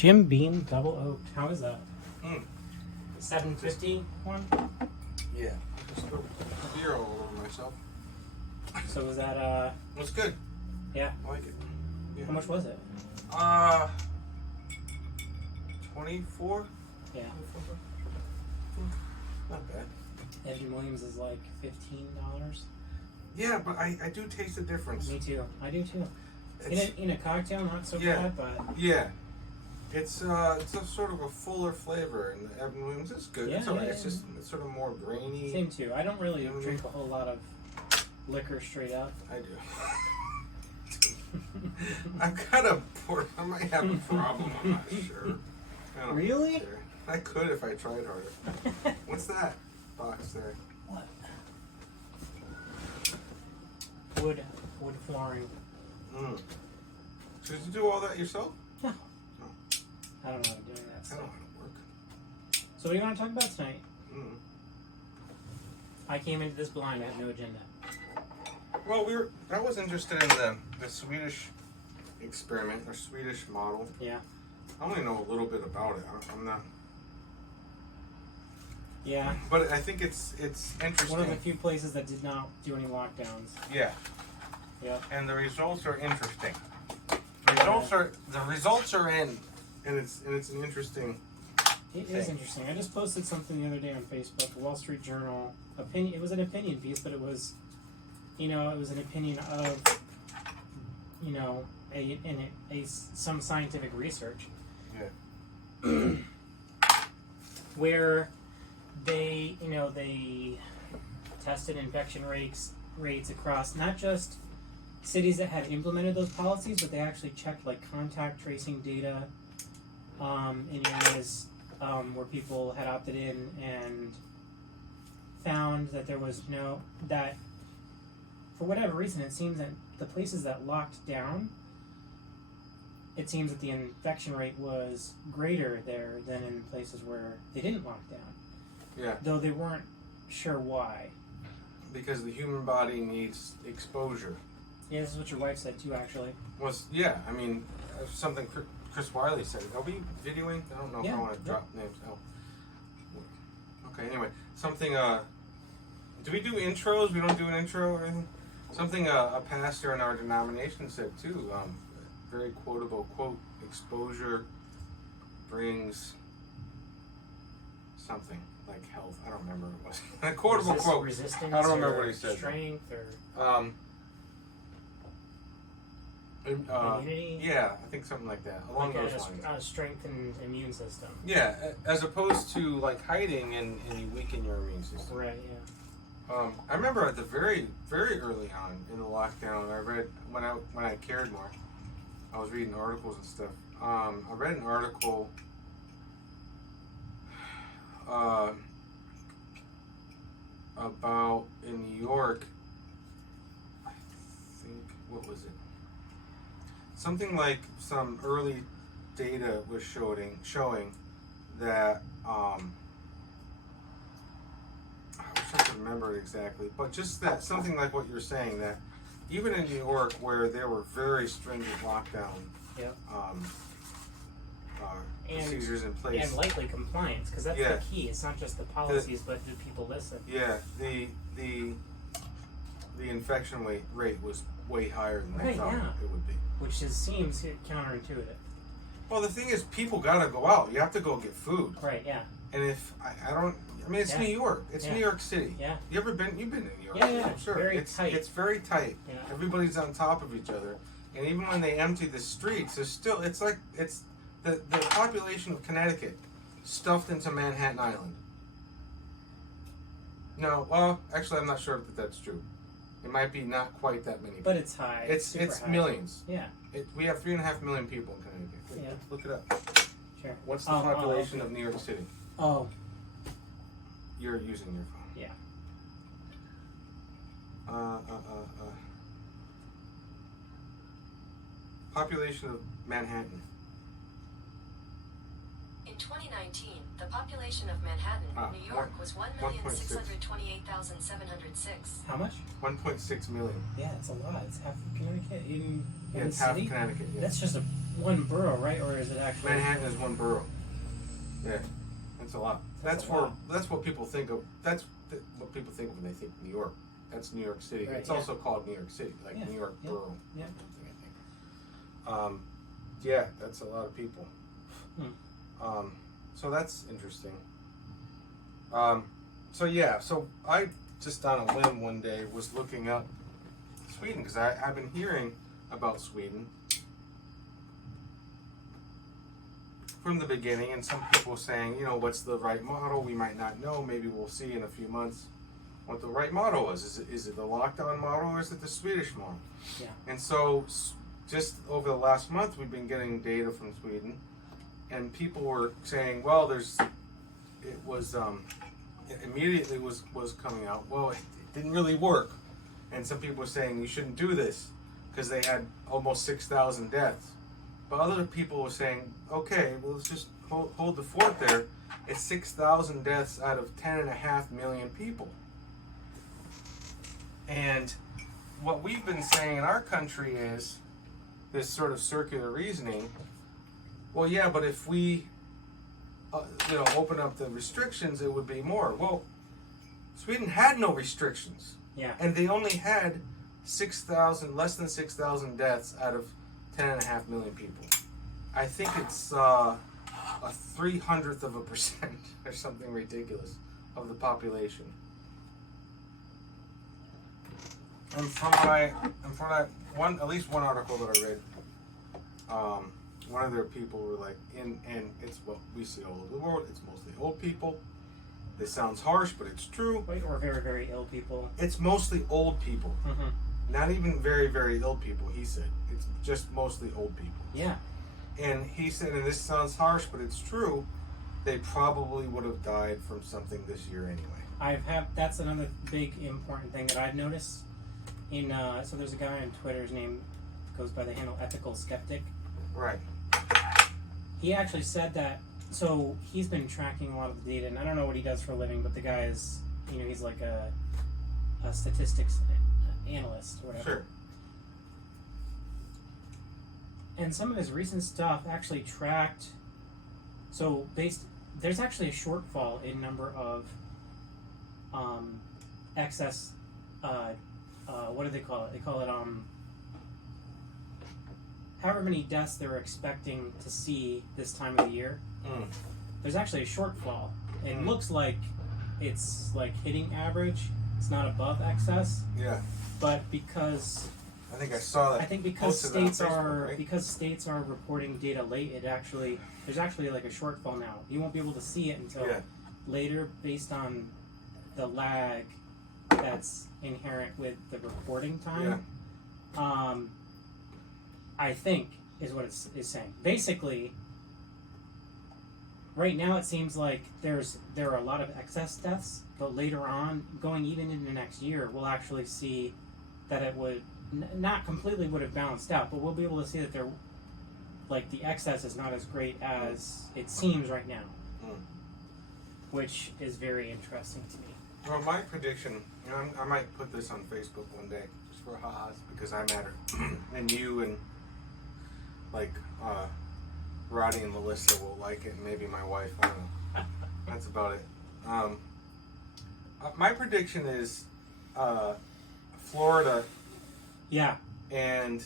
Jim Beam double oaked. How is that? Mm. 750 one? Yeah. Just throw beer all over myself. So was that It's good. yeah. I like it. Yeah. How much was it? 24? Yeah. Not bad. Evan Williams is like $15. Yeah, but I do taste the difference. Me too. I do too. It's, In a cocktail, not so yeah. bad, but yeah. It's a sort of a fuller flavor, and Evan Williams is good. Yeah, It's alright. yeah, It's just it's sort of more grainy. same too. I don't really You know what I drink mean? a whole lot of liquor straight up. I do. I've got a I might have a problem. I'm not sure. I don't Really? know. I could if I tried harder. What's that box there? What? Wood flooring. Mm. So did you do all that yourself? No. No. I don't know how to do that I stuff. don't know how to work. So what do you want to talk about tonight? Mm. I came into this blind. I have no agenda. Well, I was interested in the Swedish experiment or Swedish model. Yeah. I only know a little bit about it. I'm not. Yeah. But I think it's interesting. One of the few places that did not do any lockdowns. Yeah. Yeah. And the results are interesting. The results are in, and it's an interesting. It is interesting. I just posted something the other day on Facebook, the Wall Street Journal opinion. It was an opinion piece, but it was, it was an opinion of, some scientific research. Yeah. Where they tested infection rates across not just cities that had implemented those policies, but they actually checked like contact tracing data in areas where people had opted in, and found that there was that for whatever reason, it seems that the places that locked down, it seems that the infection rate was greater there than in places where they didn't lock down. Yeah. Though they weren't sure why. Because the human body needs exposure. Yeah, this is what your wife said too, actually. I mean, something Chris Wiley said. Are we videoing? I don't know if I want to drop names. Oh. Okay, anyway. Something, do we do intros? We don't do an intro or anything? Something a pastor in our denomination said too. Very quotable quote, exposure brings something like health. I don't remember what it was. A quotable quote. Resistance, I don't remember what he said. Strength or immunity? Yeah, I think something like that. Along like those lines. A strengthened immune system. Yeah, as opposed to like hiding and you weaken your immune system. Right, yeah. I remember at the very, very early on in the lockdown, I read when I cared more. I was reading articles and stuff. I read an article about in New York. I think what was it? Something like some early data was showing that. I wish I could remember it exactly, but just that something like what you're saying, that even in New York where there were very stringent lockdown Yep. procedures in place, and likely compliance, because that's the key. It's not just the policies, but do people listen? Yeah, the infection rate was way higher than they thought it would be, which seems counterintuitive. Well, the thing is, people gotta go out. You have to go get food. Right. Yeah. And if it's New York. It's New York City. Yeah. You've been to New York? Yeah. I'm sure. Very tight. It's very tight. Yeah. Everybody's on top of each other, and even when they empty the streets, there's still. It's like it's the population of Connecticut stuffed into Manhattan Island. No, well, actually, I'm not sure that that's true. It might be not quite that many. But it's high. It's high. millions. Yeah. We have 3.5 million people in Connecticut. Yeah. Look it up. Sure. What's the population of New York City? Oh. You're using your phone. Yeah. Population of Manhattan. In 2019, the population of Manhattan, New York, was 1,628,706. How much? 1.6 million. Yeah, it's a lot. It's half of Connecticut. It's half of Connecticut. Yeah. That's just a one borough, right? Or is it actually Manhattan is one borough. Yeah, that's a lot. That's a where lot. that's what people think of. What people think of when they think New York. That's New York City. Right, It's yeah. also called New York City, like Yeah, New York yeah, borough. yeah. Something, I think. Yeah, that's a lot of people. So that's interesting. So I just on a whim one day was looking up Sweden because I've been hearing about Sweden from the beginning, and some people saying, what's the right model? We might not know. Maybe we'll see in a few months what the right model is. Is it the lockdown model or is it the Swedish model? Yeah. And so just over the last month, we've been getting data from Sweden, and people were saying, well, immediately was coming out, well, it didn't really work. And some people were saying you shouldn't do this because they had almost 6,000 deaths. But other people were saying, okay, well, let's just hold the fort there. It's 6,000 deaths out of 10.5 million people. And what we've been saying in our country is this sort of circular reasoning. Well, yeah, but if we, open up the restrictions, it would be more. Well, Sweden had no restrictions. Yeah. And they only had less than 6,000 deaths out of 10.5 million people. I think it's a 0.03% or something ridiculous of the population. And from at least one article that I read, one of their people were like, and it's what we see all over the world. It's mostly old people. This sounds harsh, but it's true. or very, very ill people. It's mostly old people. Mm-hmm. Not even very, very ill people, he said. It's just mostly old people. Yeah. And he said, and this sounds harsh, but it's true, they probably would have died from something this year anyway. That's another big important thing that I've noticed. So there's a guy on Twitter, his name goes by the handle Ethical Skeptic. Right. He actually said that, so he's been tracking a lot of the data, and I don't know what he does for a living, but the guy is, he's like a statistics analyst or whatever. Sure. And some of his recent stuff actually tracked, there's actually a shortfall in number of excess, what do they call it? They call it, however many deaths they're expecting to see this time of the year. There's actually a shortfall. It looks like it's like hitting average. It's not above excess. Yeah. But because I think I saw that. I think because posted on states Facebook, are right? because states are reporting data late, there's actually like a shortfall now. You won't be able to see it until later, based on the lag that's inherent with the reporting time. Yeah. I think is what it's saying. Basically, right now it seems like there are a lot of excess deaths, but later on, going even into next year, we'll actually see that it would not completely would have balanced out, but we'll be able to see that the excess is not as great as it seems right now, which is very interesting to me. Well, my prediction, I might put this on Facebook one day just for ha-has because I matter, and you and Roddy and Melissa will like it, and maybe my wife. I don't know. That's about it. My prediction is Florida. Yeah. And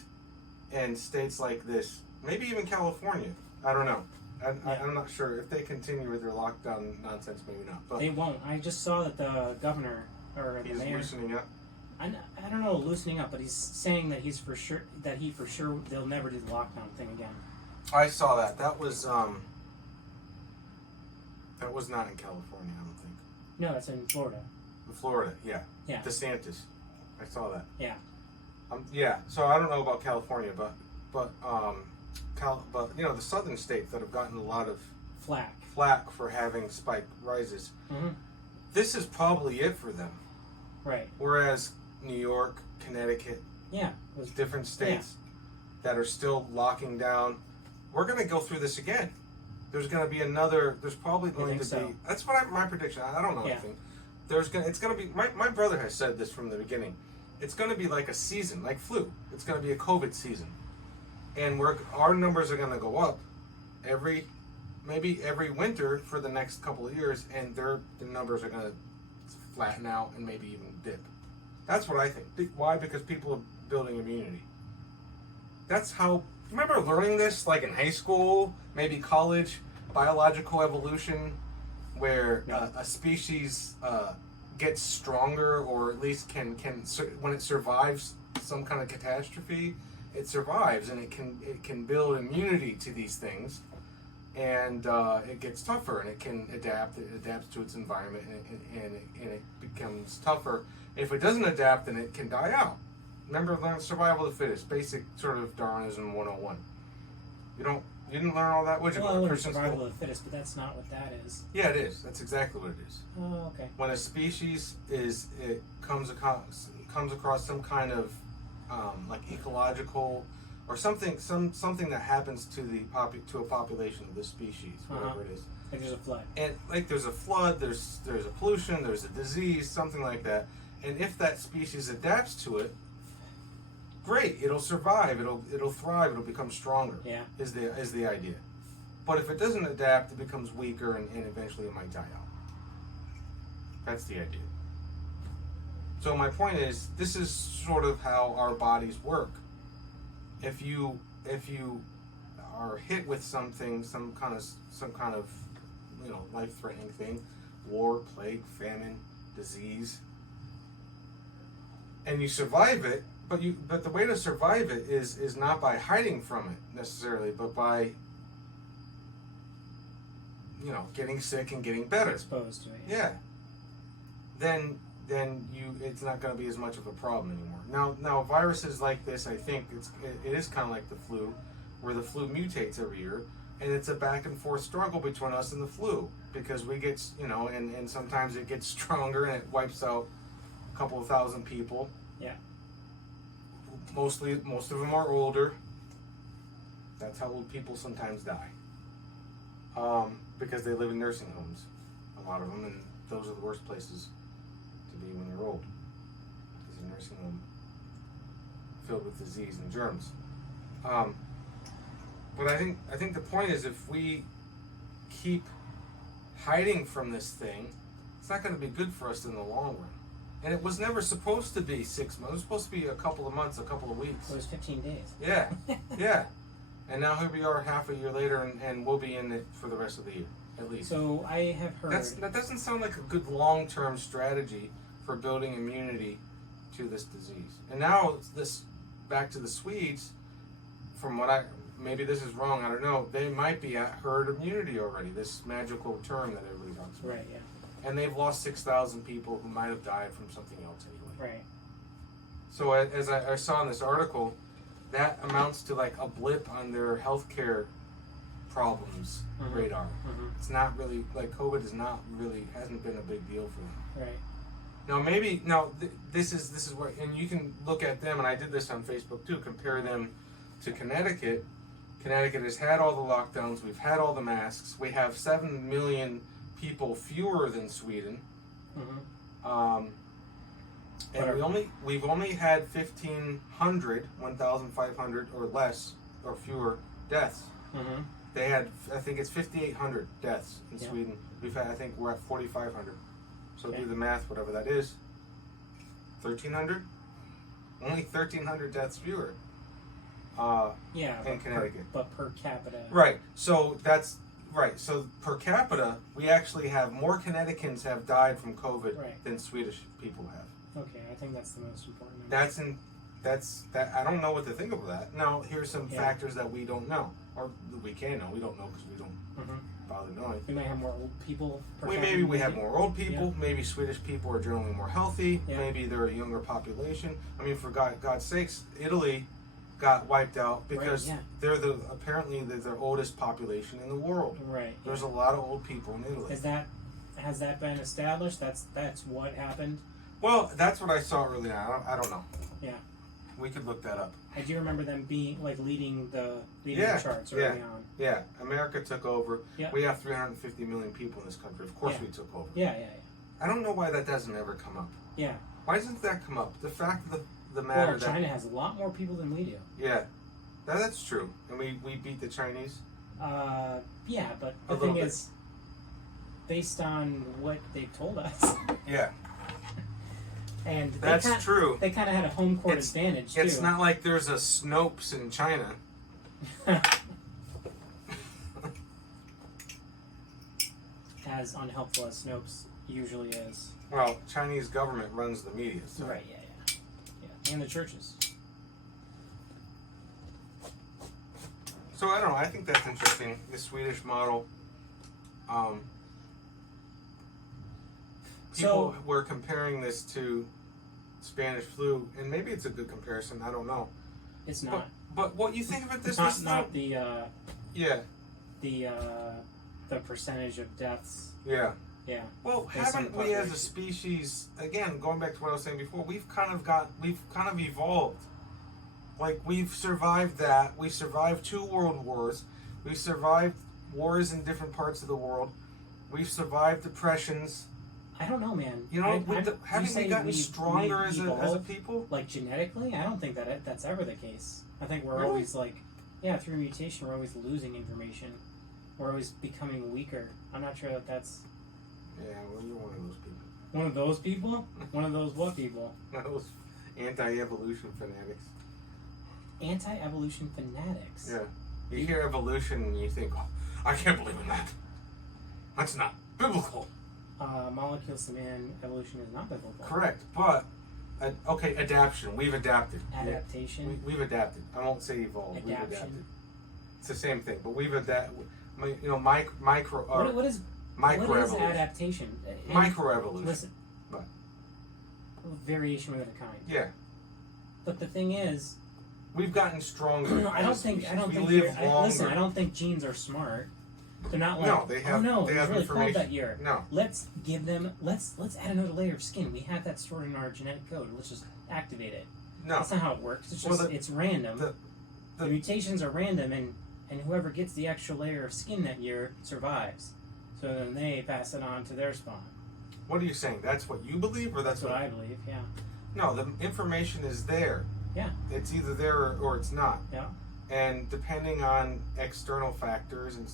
states like this, maybe even California. I don't know. I'm not sure if they continue with their lockdown nonsense. Maybe not. But They won't. I just saw that the governor or the he's mayor. loosening up. I don't know, loosening up, but he's saying that he for sure they'll never do the lockdown thing again. I saw that. That was not in California. I don't think. No, it's in Florida. Florida, yeah. Yeah. DeSantis. I saw that. Yeah. Yeah. So I don't know about California, but the southern states that have gotten a lot of flack for having spike rises. Mm-hmm. This is probably it for them. Right. Whereas New York, Connecticut, different states that are still locking down, we're going to go through this again. There's going to be another. There's probably going to be. That's what my prediction. I don't know anything. It's going to be. My brother has said this from the beginning. It's going to be like a season, like flu. It's going to be a COVID season. and our numbers are going to go up maybe every winter for the next couple of years, and the numbers are going to flatten out and maybe even dip. That's what I think. Why? Because people are building immunity. That's how. Remember learning this like in high school, maybe college, biological evolution, where a species gets stronger, or at least can when it survives some kind of catastrophe, it survives and it can build immunity to these things, and it gets tougher and it can adapt. It adapts to its environment and it becomes tougher. If it doesn't adapt, then it can die out. Remember, learn survival of the fittest, basic sort of Darwinism 101. You didn't learn all that, would you? Well, I learned survival of the fittest, but that's not what that is. Yeah, it is. That's exactly what it is. Oh, okay. When a species comes across some kind of like ecological or something that happens to a population of this species, whatever it is. Like there's a flood. And like there's a flood, there's a pollution, there's a disease, something like that. And if that species adapts to it, great, it'll survive, it'll thrive, it'll become stronger. Yeah. Is the idea. But if it doesn't adapt, it becomes weaker and eventually it might die out. That's the idea. So my point is, this is sort of how our bodies work. If you are hit with something, some kind of life-threatening thing, war, plague, famine, disease, and you survive it, but the way to survive it is not by hiding from it necessarily, but by getting sick and getting better. Exposed to it. Yeah. Then it's not going to be as much of a problem anymore. Now viruses like this, I think it is kind of like the flu, where the flu mutates every year, and it's a back and forth struggle between us and the flu, because we get and sometimes it gets stronger and it wipes out a couple of thousand people. Yeah. Most of them are older. That's how old people sometimes die. Because they live in nursing homes, a lot of them, and those are the worst places to be when you're old. Is a nursing home filled with disease and germs. But I think the point is, if we keep hiding from this thing, it's not going to be good for us in the long run. And it was never supposed to be 6 months. It was supposed to be a couple of months, a couple of weeks. It was 15 days. Yeah, yeah. And now here we are half a year later, and we'll be in it for the rest of the year, at least. So I have heard... That doesn't sound like a good long-term strategy for building immunity to this disease. And now, back to the Swedes, from what maybe this is wrong, I don't know, they might be at herd immunity already, this magical term that everybody talks about. Right, yeah. And they've lost 6,000 people who might have died from something else anyway. Right. So as I saw in this article, that amounts to like a blip on their healthcare problems radar. Mm-hmm. It's not really, like COVID hasn't been a big deal for them. Right. Now this is what, and you can look at them, and I did this on Facebook too, compare them to Connecticut. Connecticut has had all the lockdowns, we've had all the masks, we have 7 million people fewer than Sweden. Mm-hmm. And we've only had 1,500 or less or fewer deaths. Mm-hmm. They had, I think it's 5,800 deaths in Sweden. We've had, I think we're at 4,500. So do the math, whatever that is. 1,300? Only 1,300 deaths fewer. In Connecticut. But per capita. Right. So that's right. So per capita, we actually have more Connecticutans have died from COVID than Swedish people have. Okay, I think that's the most important number. That's I don't know what to think of that. Now, here's some factors that we don't know, or we can know. We don't know because we don't bother knowing. We might have more old people. Maybe we have more old people. Yeah. Maybe Swedish people are generally more healthy. Yeah. Maybe they're a younger population. I mean, for God's sakes, Italy got wiped out because they're apparently the oldest population in the world. Right. There's a lot of old people in Italy. Has that been established? That's what happened. Well, that's what I saw early on. I don't know. Yeah. We could look that up. I do remember them being leading the charts early on. Yeah. America took over. Yeah. We have 350 million people in this country. Of course we took over. Yeah. I don't know why that doesn't ever come up. Yeah. Why doesn't that come up? The fact of the matter China has a lot more people than we do. Yeah. That's true. And we beat the Chinese? Yeah, but A the thing little bit. is, based on what they've told us, Yeah. and That's true. They kind of had a home court advantage, too. It's not like there's a Snopes in China. As unhelpful as Snopes usually is. Well, Chinese government runs the media, so. Right, yeah. And the churches. So I don't know. I think that's interesting. The Swedish model. People were comparing this to Spanish flu, and maybe it's a good comparison. I don't know. It's not. But what you think of it this not, was not the the percentage of deaths. Yeah. Yeah. Well, Based on haven't we as a population. species, again, going back to what I was saying before, we've kind of evolved. Like, we've survived that. We survived 2 world wars. We've survived wars in different parts of the world. We've survived depressions. I don't know, man. You know, haven't we gotten we've stronger as a evolved, people? Like, genetically? I don't think that's ever the case. I think we're Really? always, like, through mutation, we're always losing information. We're always becoming weaker. I'm not sure that's... Yeah, well, you're one of those people. One of those people? One of those what people? Those anti-evolution fanatics. Anti-evolution fanatics? Yeah. You hear evolution and you think, oh, I can't believe in that. That's not biblical. Molecules to man, evolution is not biblical. Correct, but okay, adaptation. We've adapted. Adaptation. We've adapted. I won't say evolved. We've Adaption. adapted. It's the same thing, but we've adapted. You know, micro. What is microevolution? adaptation? Microevolution. Listen. What? Variation within a kind. Yeah, But the thing is, we've gotten stronger. I don't think we you're- live longer. listen, I don't think genes are smart. They're not like, No, they have. oh no, they it was have really information. cold that year. No. Let's give them, let's add another layer of skin. We have that stored in our genetic code. Let's just activate it. No. That's not how it works. It's Well, just, it's random. the- The mutations are random, and whoever gets the extra layer of skin that year survives. So then they pass it on to their spawn. What are you saying? That's what you believe, or That's what I believe, yeah. No, the information is there. Yeah. It's either there or it's not. Yeah. And depending on external factors and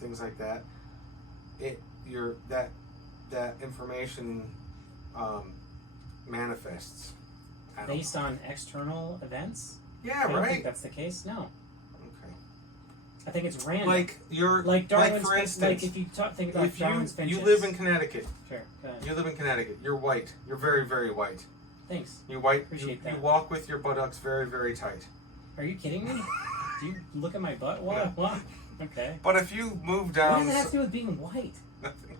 things like that, that information manifests. Based on external events? Yeah, I don't right. think that's the case, no. Okay. I think it's random. Like Darwin's for instance, like if you think about if Darwin's you finches. live in Connecticut, Sure, go ahead. you live in Connecticut. You're white. You're very, very white. Thanks. You white. Appreciate You that. walk with your buttocks very, very tight. Are you kidding me? Do you look at my butt? What? No. What? Okay. But if you move What down, does that have to do with being white? nothing.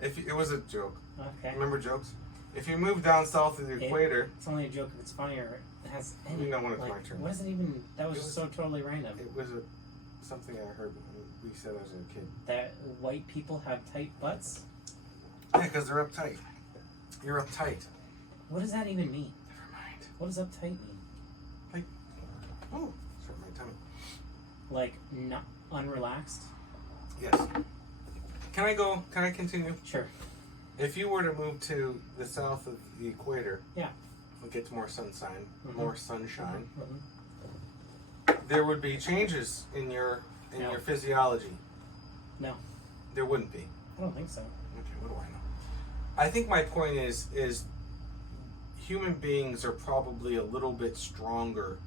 It was a joke. Okay. Remember jokes? If you move down south of the equator, It's only a joke if it's funny or it has any. You know when it's like, my turn. What is it even? That was It just was- so totally random. it was something I heard when we said as a kid. That white people have tight butts? Yeah, because they're uptight. You're uptight. What does that even mean? Never mind. What does uptight mean? Oh, sorry, my tummy. Like not unrelaxed? Yes. Can I continue? Sure. If you were to move to the south of the equator, Yeah. it gets more sunshine, Mhm. more sunshine. Mhm. There would be changes in your No. your physiology. No, There wouldn't be. I don't think so. Okay, what do I know? I think my point is human beings are probably a little bit stronger,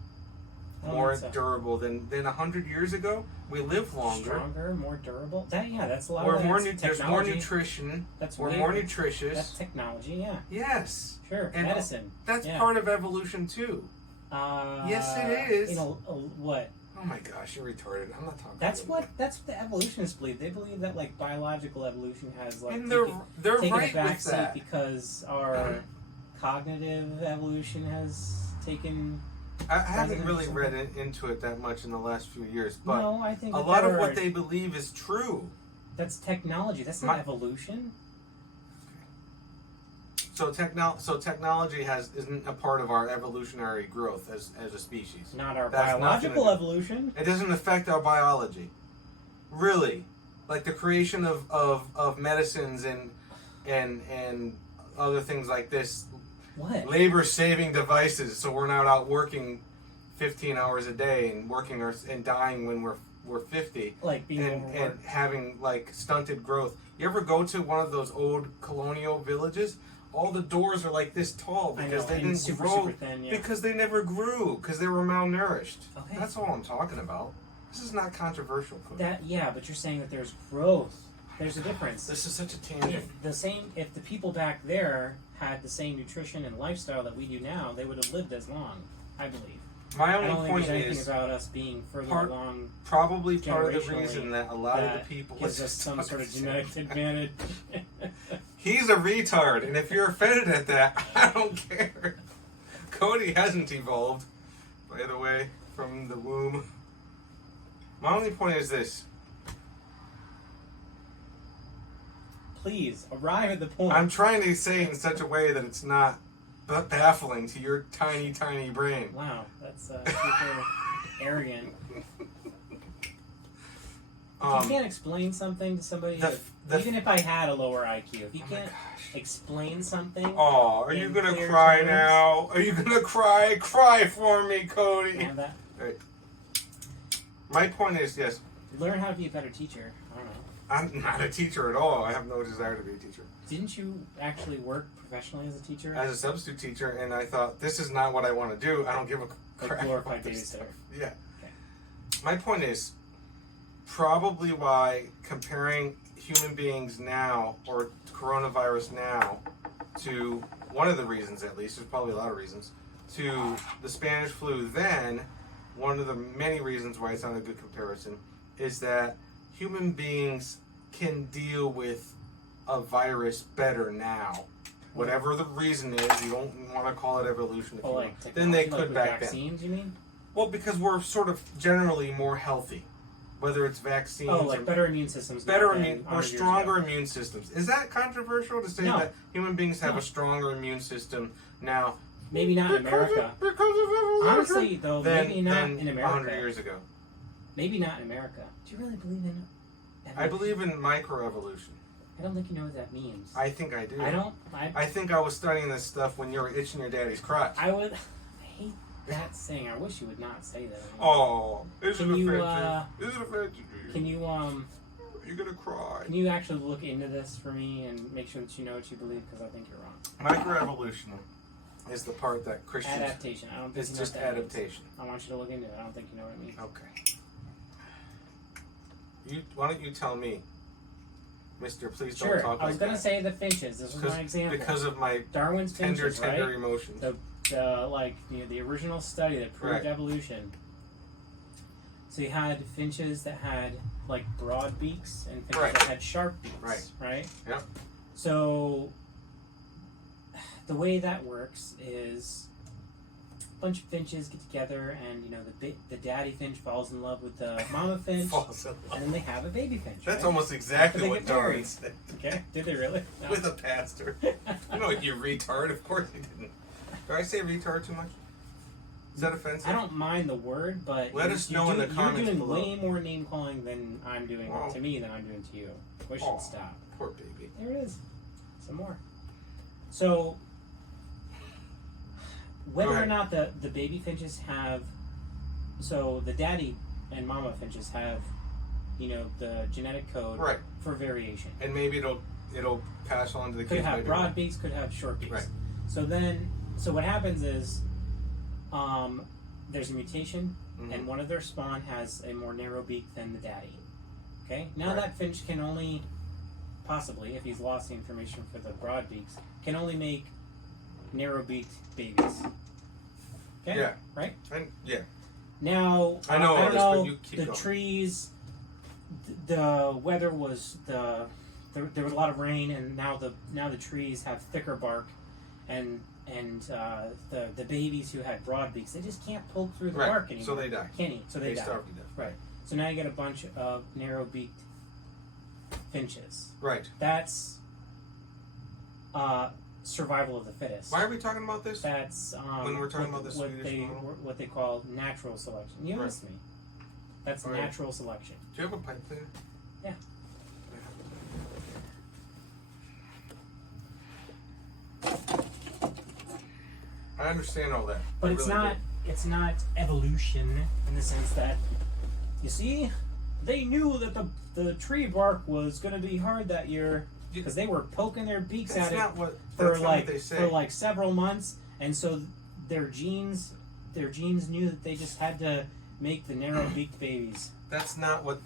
I don't more think so. durable than 100 years ago. We live longer. Stronger, more durable. That's a lot We're of more that's there's more technology. nutrition. That's We're way- more nutritious. That's technology, yeah. Yes. Sure. And medicine. That's yeah. part of evolution too. Yes, it is. You know, what? Oh my gosh, you're retarded. I'm not talking. That's about what the evolutionists believe. They believe that like biological evolution has like And taken they're a right back with seat that. because our cognitive evolution has taken. I haven't really Something. read into it that much in the last few years, but No, I think a that lot of there what are- they believe is true. That's technology. That's not evolution. So technology isn't a part of our evolutionary growth as a species. Not our That's nothing biological to do- evolution. It doesn't affect our biology, really. Like the creation of medicines and other things like this, What? labor saving devices, so we're not out working 15 hours a day and working and dying when we're 50, like being and overworked. having like stunted growth. You ever go to one of those old colonial villages? All the doors are like this tall because they didn't grow, super thin, yeah. because they never grew, because they were malnourished. Okay. That's all I'm talking about. This is not controversial, Cody. But you're saying that there's growth. There's a difference. This is such a tangent. If the people back there had the same nutrition and lifestyle that we do now, they would have lived as long, I believe. My I only don't think point there's anything is about us being further along. probably part of the generationally reason that a lot of the people gives us some sort of genetic advantage. He's a retard, and if you're offended at that, I don't care. Cody hasn't evolved, by the way, from the womb. My only point is this. Please, arrive at the point. I'm trying to say it in such a way that it's not baffling to your tiny, tiny brain. Wow, that's super arrogant. If you can't explain something to somebody, even if I had a lower IQ, if you can't explain something. Oh, are you gonna clear cry terms, now? Are you gonna cry? Cry for me, Cody. and that, Right. My point is, yes, learn how to be a better teacher. I don't know. I'm not a teacher at all. I have no desire to be a teacher. Didn't you actually work professionally as a teacher? As a substitute teacher, and I thought, this is not what I want to do. I don't give a crap glorified about this stuff. babysitter. Yeah. Okay. My point is, probably why comparing human beings now, or coronavirus now, to one of the reasons at least, there's probably a lot of reasons, to the Spanish flu then, one of the many reasons why it's not a good comparison, is that human beings can deal with a virus better now. Whatever the reason is, you don't want to call it evolution if you want. Then they could back vaccines, then. You mean? Well, because we're sort of generally more healthy. Whether it's vaccines or better immune systems. or stronger immune systems. Is that controversial to say that human beings have a stronger immune system now? Maybe not in America. Because of evolution. Honestly, though, maybe not in America. 100 years ago. Maybe not in America. Do you really believe in evolution? I believe in microevolution. I don't think you know what that means. I think I do. I don't. I think I was studying this stuff when you were itching your daddy's crotch. I hate that saying. I wish you would not say that. Oh, is it Can you, offensive? Is it offensive? Can you You're gonna cry. Can you actually look into this for me and make sure that you know what you believe? Because I think you're wrong. Microevolution is the part that Christians. Adaptation. I don't think It's you know just what that adaptation. means. I want you to look into it. I don't think you know what it means. Okay. Why don't you tell me, Mister? Please don't Sure. talk like that. I was gonna say the finches. This was my example. Because of my Darwin's tender finches, right? emotions. The original study that proved evolution. So you had finches that had like broad beaks and finches that had sharp beaks. Right. Yep. So the way that works is a bunch of finches get together, and the daddy finch falls in love with the mama finch, and then they have a baby finch. That's almost exactly what Darwin said. Okay, did they really? No. With a pastor. You retard. Of course he didn't. Did I say retard too much? Is that offensive? I don't mind the word, but let us know in the comments You're doing below. way more name calling than I'm doing to me than I'm doing to you. We should stop. Poor baby. There it is. Some more. So whether or not the baby finches have, so the daddy and mama finches have, the genetic code for variation. And maybe it'll pass on to the kids. Could have broad beaks, could have short beaks. Right. So what happens is, there's a mutation, and one of their spawn has a more narrow beak than the daddy. Okay? Now that finch can only, possibly, if he's lost the information for the broad beaks, can only make narrow-beaked babies. Okay? Yeah. Right? Yeah. Now, I know don't all this, know, but you keep the going. trees, the weather was, there was a lot of rain, and now the trees have thicker bark, and the babies who had broad beaks, they just can't poke through the bark anymore. So they die. So they die. Starve to death. Right. So now you get a bunch of narrow-beaked finches. Right. That's survival of the fittest. Why are we talking about this? That's when we're talking about the Swedish Model? what they call natural selection. You asked me. That's natural selection. Do you have a pipe cleaner? Yeah. I understand all that. But it's really not. it's not evolution in the sense that, you see, they knew that the tree bark was going to be hard that year because they were poking their beaks at it for like several months, and so their genes knew that they just had to make the narrow-beaked babies. That's not what.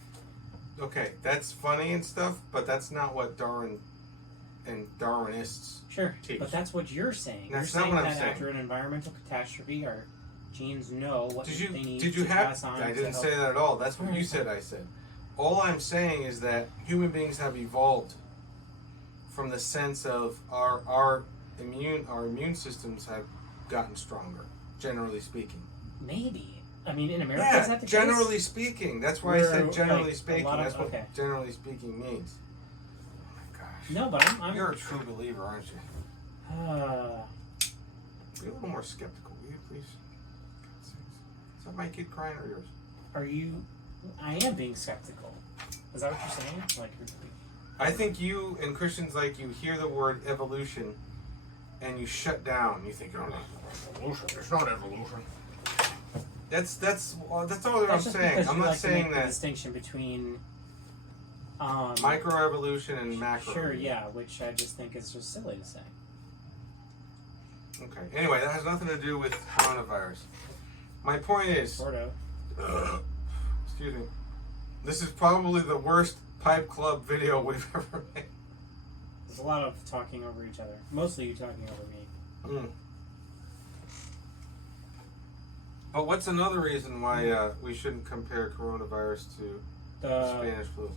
Okay, that's funny and stuff, but that's not what Darwin and Darwinists teach. But that's what you're saying. That's you're not saying what I'm that saying. After an environmental catastrophe, our genes know what they need did you to have? pass on. I didn't say that at all. That's what you said. I said. All I'm saying is that human beings have evolved from the sense of our immune systems have gotten stronger, generally speaking. Maybe. I mean, in America, is that the generally case? speaking. That's why I said generally speaking. That's what okay. generally speaking means. Oh my gosh. No, but I'm You're a true believer, aren't you? Be a little more skeptical, will you, please? Is that my kid crying or yours? Are you? I am being skeptical. Is that what you're saying? Like, I think you and Christians like you hear the word evolution and you shut down. You think, oh, no, evolution. It's not evolution. That's all that I'm saying. I'm not saying that the distinction between microevolution and macro. Sure, yeah, which I just think is just silly to say. Okay. Anyway, that has nothing to do with coronavirus. My point is, Sort of. Excuse me. This is probably the worst Pipe Club video we've ever made. There's a lot of talking over each other. Mostly you talking over me. But what's another reason why we shouldn't compare coronavirus to the Spanish flu?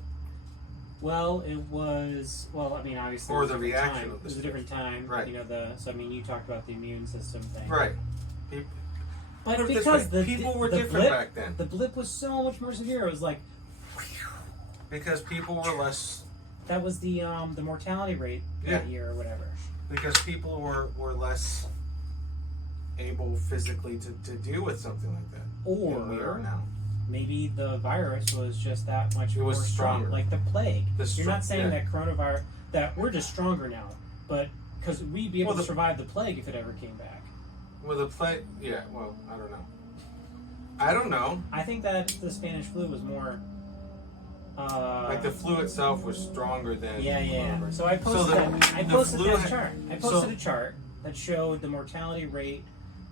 Well, it was. Well, I mean, obviously, or the reaction time. of the. It was a different time, right? You know, so I mean, you talked about the immune system thing, right? But because people were different blip, back then. The blip was so much more severe. It was like because people were less. That was the mortality rate that year or whatever. Because people were less able physically to deal with something like that. Or than we are now. Maybe the virus was just that much more stronger. Like the plague. You're not saying that coronavirus, that we're just stronger now, but because we'd be able to survive the plague if it ever came back. Well, the plague, well, I don't know. I think that the Spanish flu was more... like the flu itself was stronger than... Yeah. So I posted that chart. I posted a chart that showed the mortality rate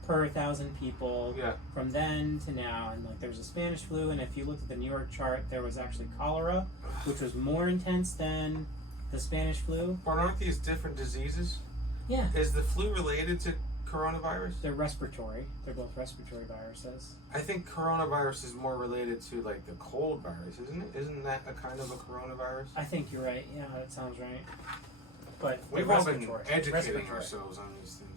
per 1,000 people from then to now, and like there's a Spanish flu, and if you looked at the New York chart, there was actually cholera, which was more intense than the Spanish flu. But aren't these different diseases? Yeah. Is the flu related to coronavirus? They're respiratory. They're both respiratory viruses. I think coronavirus is more related to like the cold virus, isn't it? Isn't that a kind of a coronavirus? I think you're right. Yeah, that sounds right. But we've all been educating ourselves on these things.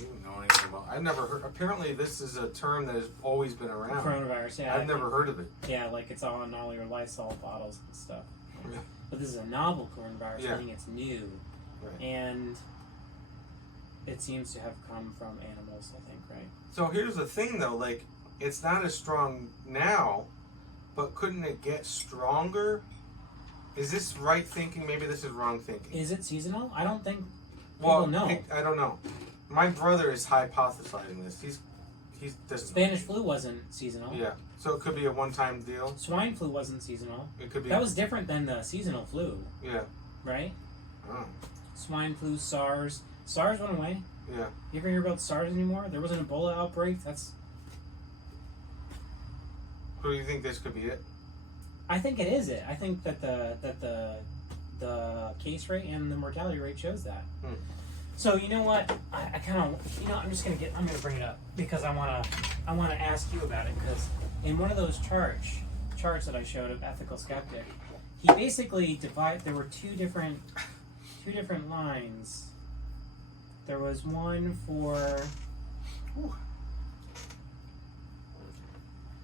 We don't know anything about. I've never heard. Apparently, this is a term that has always been around. Coronavirus, yeah. I've never heard of it. Yeah, like it's on all your Lysol bottles and stuff. Yeah. But this is a novel coronavirus. I think it's new, and it seems to have come from animals. I think, right? So here's the thing, though. Like, it's not as strong now, but couldn't it get stronger? Is this right thinking? Maybe this is wrong thinking. Is it seasonal? I don't think. Well, no. I don't know. My brother is hypothesizing this. He's Spanish flu wasn't seasonal. Yeah, so it could be a one-time deal. Swine flu wasn't seasonal. It could be. That was different than the seasonal flu. Yeah. Right. Oh. Swine flu, SARS. SARS went away. Yeah. You ever hear about SARS anymore? There was an Ebola outbreak. Who do you think this could be it? I think it is it. I think that the case rate and the mortality rate shows that. So you know what? I kind of I'm gonna bring it up because I wanna ask you about it, because in one of those charts that I showed of Ethical Skeptic, he basically there were two different lines. There was one for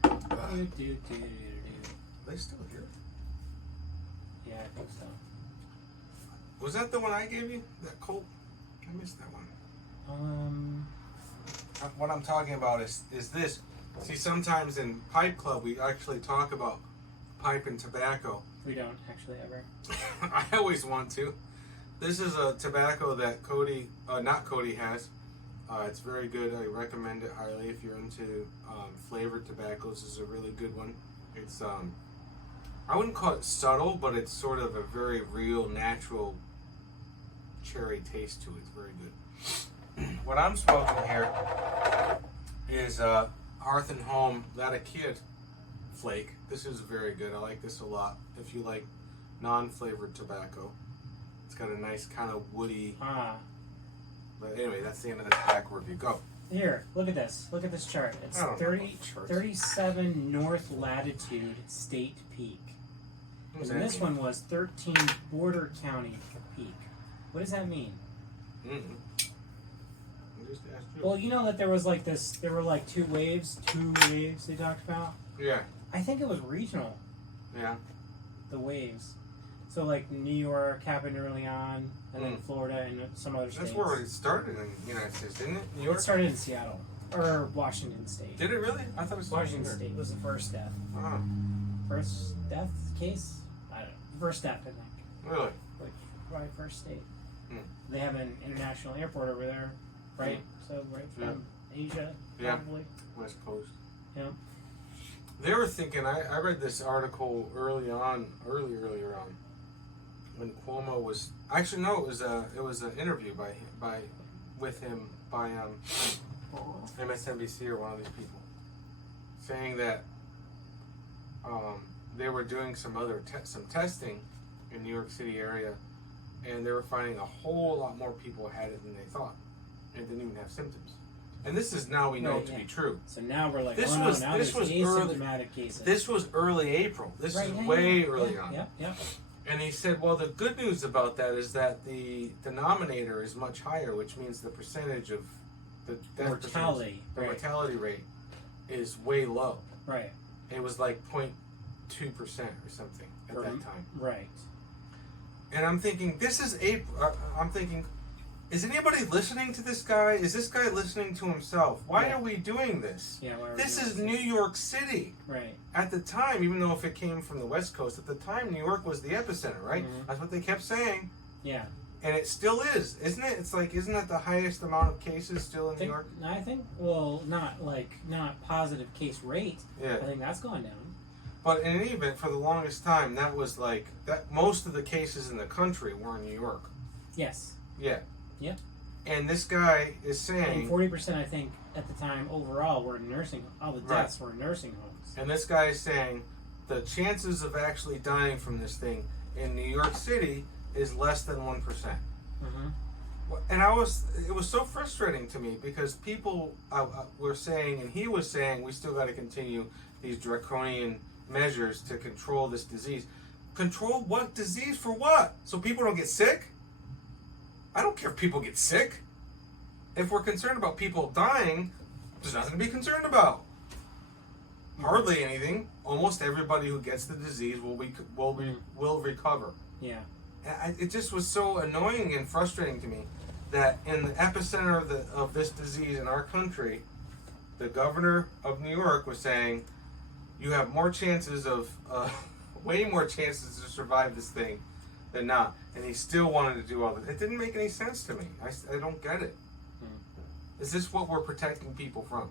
Are they still here? Yeah, I think so. Was that the one I gave you? That Colt? I missed that one. What I'm talking about is this. See, sometimes in Pipe Club we actually talk about pipe and tobacco. We don't actually ever. I always want to. This is a tobacco that Cody, not Cody, has. It's very good. I recommend it highly if you're into flavored tobaccos. This is a really good one. It's I wouldn't call it subtle, but it's sort of a very real, natural cherry taste to it. It's very good. What I'm smoking here is Hearth and Home That a Kid Flake. This is very good. I like this a lot. If you like non-flavored tobacco, it's got a nice kind of woody. But anyway, that's the end of the tobacco review. Go. Here, look at this. Look at this chart. It's 37 north latitude state peak. And this one was 13 border county peak. What does that mean? Mm-hmm. Just asked you. Well, you know that there was like this, there were like two waves they talked about? Yeah. I think it was regional, Yeah. the waves. So like New York happened early on, and then Florida and some other states. That's where it started in the United States, didn't it? New York? It started in Seattle. Or Washington State. Did it really? I thought it was Washington State was the first death. Oh. First death case? I don't know. First death, I think. Really? Like, right, first state. Hmm. They have an international airport over there, right? So, right from Asia, probably. West Coast. Yeah. They were thinking, I read this article earlier on, when Cuomo was, actually no, it was an interview with him by MSNBC or one of these people, saying that they were doing some testing in New York City area, and they were finding a whole lot more people had it than they thought, and didn't even have symptoms. And this is now we know to be true. So now we're like, this now was there's asymptomatic cases. This was early April. This is way early on. Yeah. And he said, well, the good news about that is that the denominator is much higher, which means the percentage of the death mortality rate is way low. Right. It was like 0.2% or something at that time. Right. And I'm thinking, this is April. I'm thinking, is anybody listening to this guy? Is this guy listening to himself? Why are we doing this? Yeah, this is New York City. Right. At the time, even though if it came from the West Coast, at the time New York was the epicenter, right? Mm-hmm. That's what they kept saying. Yeah. And it still is, isn't it? It's like, isn't that the highest amount of cases still in New York? I think, well, not positive case rate. Yeah. I think that's gone down. But in any event, for the longest time, that was like, that most of the cases in the country were in New York. Yes. Yeah. Yeah. And this guy is saying... And 40%, I think, at the time, overall, were in nursing... All the deaths were in nursing homes. And this guy is saying the chances of actually dying from this thing in New York City is less than 1%. Mm-hmm. And it was so frustrating to me because people were saying, and he was saying, we still got to continue these draconian measures to control this disease. Control what disease for what? So people don't get sick? I don't care if people get sick. If we're concerned about people dying, there's nothing to be concerned about. Hardly anything. Almost everybody who gets the disease will recover. Yeah. And it just was so annoying and frustrating to me that in the epicenter of this disease in our country, the governor of New York was saying, you have more chances of, way more chances to survive this thing than not. And he still wanted to do all this. It didn't make any sense to me. I don't get it. Is this what we're protecting people from?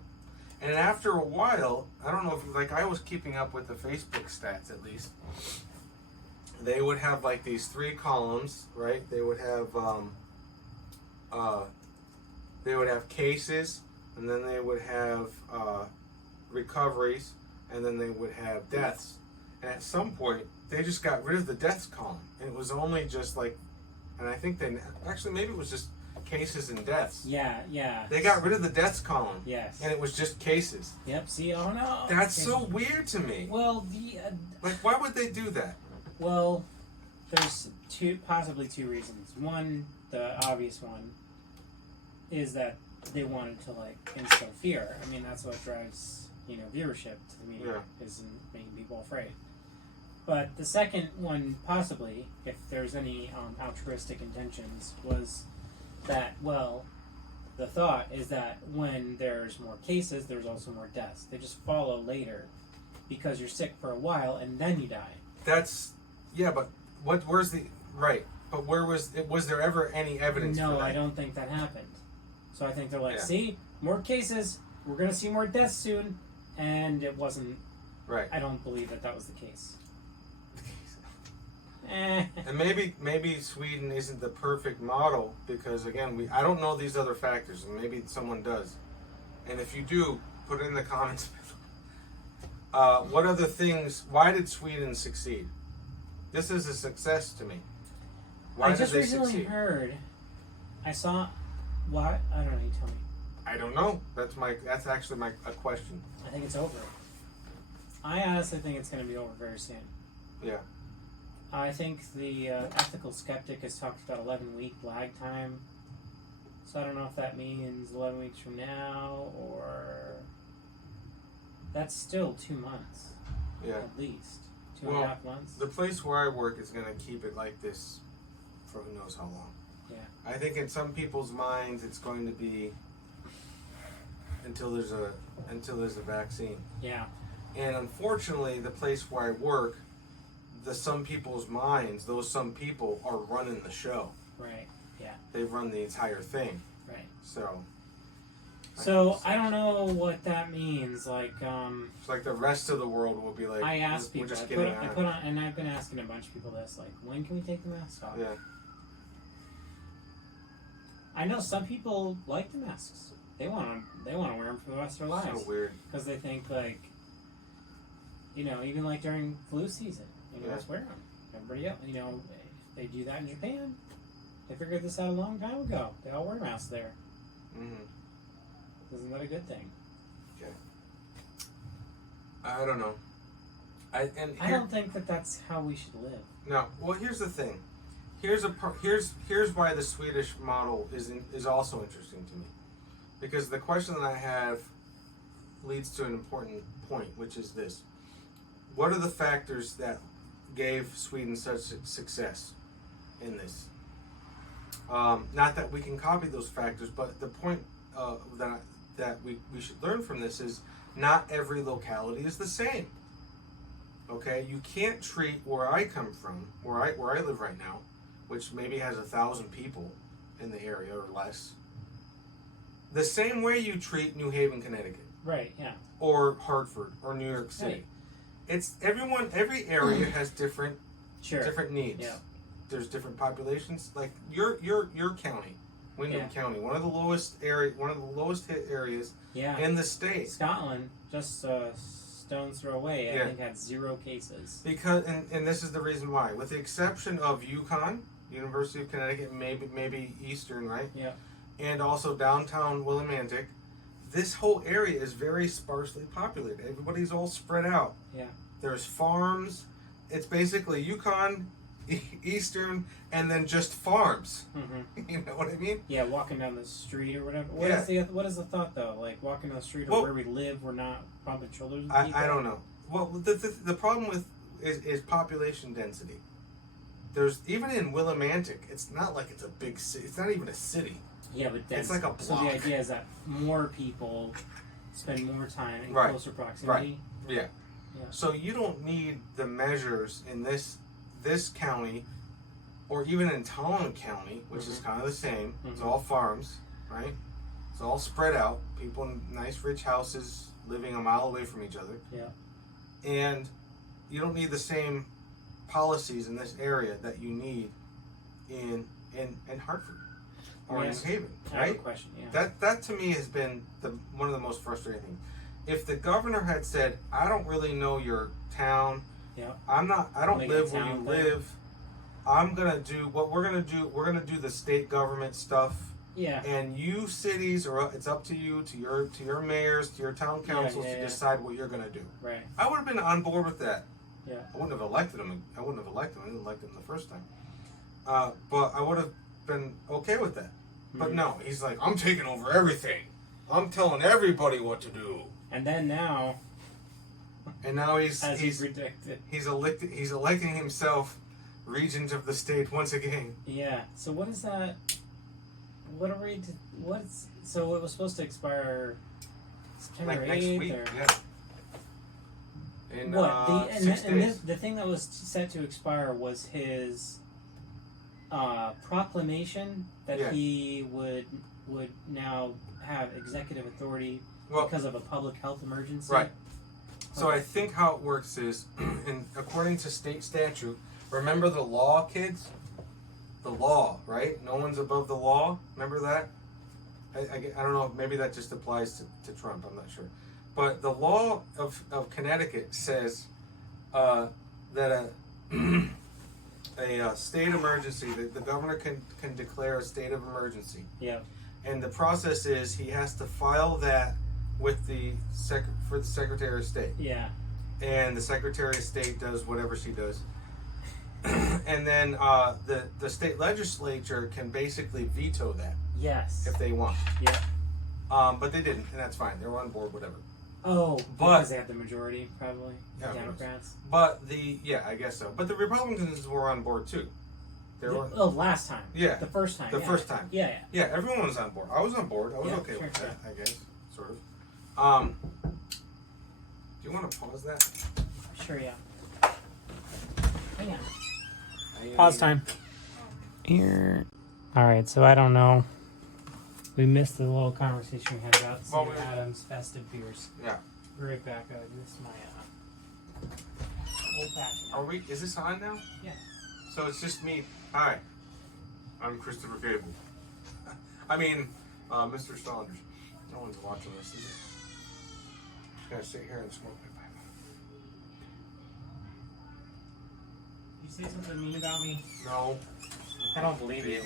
And after a while, I don't know if, like, I was keeping up with the Facebook stats at least. They would have like these 3 columns, right? They would have cases, and then they would have recoveries, and then they would have deaths. And at some point, they just got rid of the deaths column. And it was only just like, and I think maybe it was just cases and deaths. Yeah. They got rid of the deaths column. Yes. And it was just cases. Yep, see, oh no. That's so weird to me. Well, like, why would they do that? Well, there's possibly two reasons. One, the obvious one, is that they wanted to, like, instill fear. I mean, that's what drives, viewership to the media, is making people afraid. But the second one, possibly, if there's any altruistic intentions, was that, well, the thought is that when there's more cases, there's also more deaths. They just follow later because you're sick for a while and then you die. But where's the, right, but where was there ever any evidence for that? No, I don't think that happened. So I think they're like, Yeah. see, more cases. We're gonna see more deaths soon, and it wasn't. Right. I don't believe that was the case. Eh. And maybe Sweden isn't the perfect model because again I don't know these other factors, and maybe someone does. And if you do, put it in the comments. What other things? Why did Sweden succeed? This is a success to me. Why I did just they recently succeed? heard. I saw. What? I don't know. You tell me. I don't know. That's actually a question. I think it's over. I honestly think it's going to be over very soon. Yeah. I think the ethical skeptic has talked about 11-week lag time. So I don't know if that means 11 weeks from now or... That's still 2 months. Yeah. At least. 2.5 months. The place where I work is going to keep it like this for who knows how long. Yeah. I think in some people's minds it's going to be until there's a vaccine. Yeah. And unfortunately, the place where I work, some people's minds, those some people are running the show. Right. Yeah. They run the entire thing. Right. So I don't know what that means. Like, it's like the rest of the world will be like, I asked we're people. just I getting put on, and I've been asking a bunch of people this. Like, when can we take the mask off? Yeah. I know some people like the masks. They want to wear them for the rest of their lives. So weird. Because they think like, even like during flu season, just wear them. Everybody else, they do that in Japan. They figured this out a long time ago. They all wear masks there. Mm-hmm. Isn't that a good thing? Okay. I don't know. I don't think that that's how we should live. No. Well, here's the thing. Here's why the Swedish model is also interesting to me, because the question that I have leads to an important point, which is this: what are the factors that gave Sweden such success in this? Not that we can copy those factors, but the point that we should learn from this is not every locality is the same. Okay, you can't treat where I come from, where I live right now, which maybe has 1,000 people in the area or less, the same way you treat New Haven, Connecticut. Right. Yeah. Or Hartford or New York City. Right. It's every area has different needs. Yeah. There's different populations. Like your county, Wyndham County, one of the lowest hit areas in the state. Scotland, just stone's throw away, I think had 0 cases. Because and this is the reason why, with the exception of UConn, University of Connecticut, maybe Eastern, right? Yeah. And also downtown Willimantic, this whole area is very sparsely populated. Everybody's all spread out. Yeah. There's farms. It's basically Yukon, Eastern, and then just farms. Mm-hmm. You know what I mean? Yeah, walking down the street or whatever. What is the thought though? Like walking down the street or where we live, we're not bumping shoulders with people? I don't know. Well, the problem with is population density. There's even in Willimantic, it's not like it's a big city. It's not even a city. Yeah, but then, it's like a block. So the idea is that more people spend more time in closer proximity. Right. Yeah. So you don't need the measures in this county, or even in Talon County, which is kind of the same. It's all farms, right? It's all spread out. People in nice, rich houses living a mile away from each other. Yeah. And you don't need the same policies in this area that you need in Hartford or in New Haven, right? I have a question. Yeah. That to me has been one of the most frustrating things. If the governor had said, "I don't really know your town. Yeah. I don't live where you live. I'm gonna do what we're gonna do. We're gonna do the state government stuff. Yeah. And you cities it's up to you, to your mayors, to your town councils to decide what you're gonna do." Right. I would have been on board with that. Yeah. I wouldn't have elected him. I didn't elect him the first time. But I would have been okay with that. But no, he's like, "I'm taking over everything. I'm telling everybody what to do." And then now, he's predicted. He's electing himself regent of the state once again. Yeah. So what is that? What are we? So it was supposed to expire September 8th next week. or In, what? 6 days. The thing that was set to expire was his proclamation that Yeah. he would now have executive authority because of a public health emergency. Right. So I think how it works is, according to state statute, remember the law, kids? The law, right? No one's above the law. Remember that? I don't know. Maybe that just applies to Trump. I'm not sure. But the law of Connecticut says that a state emergency, the governor can declare a state of emergency. Yeah. And the process is he has to file that with for the Secretary of State. Yeah. And the Secretary of State does whatever she does. And then the state legislature can basically veto that. Yes. If they want. Yeah. But they didn't, and that's fine. They were on board, whatever. Oh, but because they have the majority, probably. The Democrats. But I guess so. But the Republicans were on board too. Last time. Yeah. The first time. First time. Yeah. Yeah, everyone was on board. I was on board. I was okay with that, I guess. Sort of. Do you want to pause that? Sure, yeah. Hang on. Pause time. Here. Alright, so I don't know. We missed the little conversation we had about Sam Adams festive beers. Yeah. Be right back. I missed my old fashioned. Is this on now? Yeah. So it's just me. Hi. I'm Christopher Cable. I mean, Mr. Saunders. No one's watching this, is it? Just gotta sit here and smoke my pipe. Did you say something mean about me? No. I don't believe you.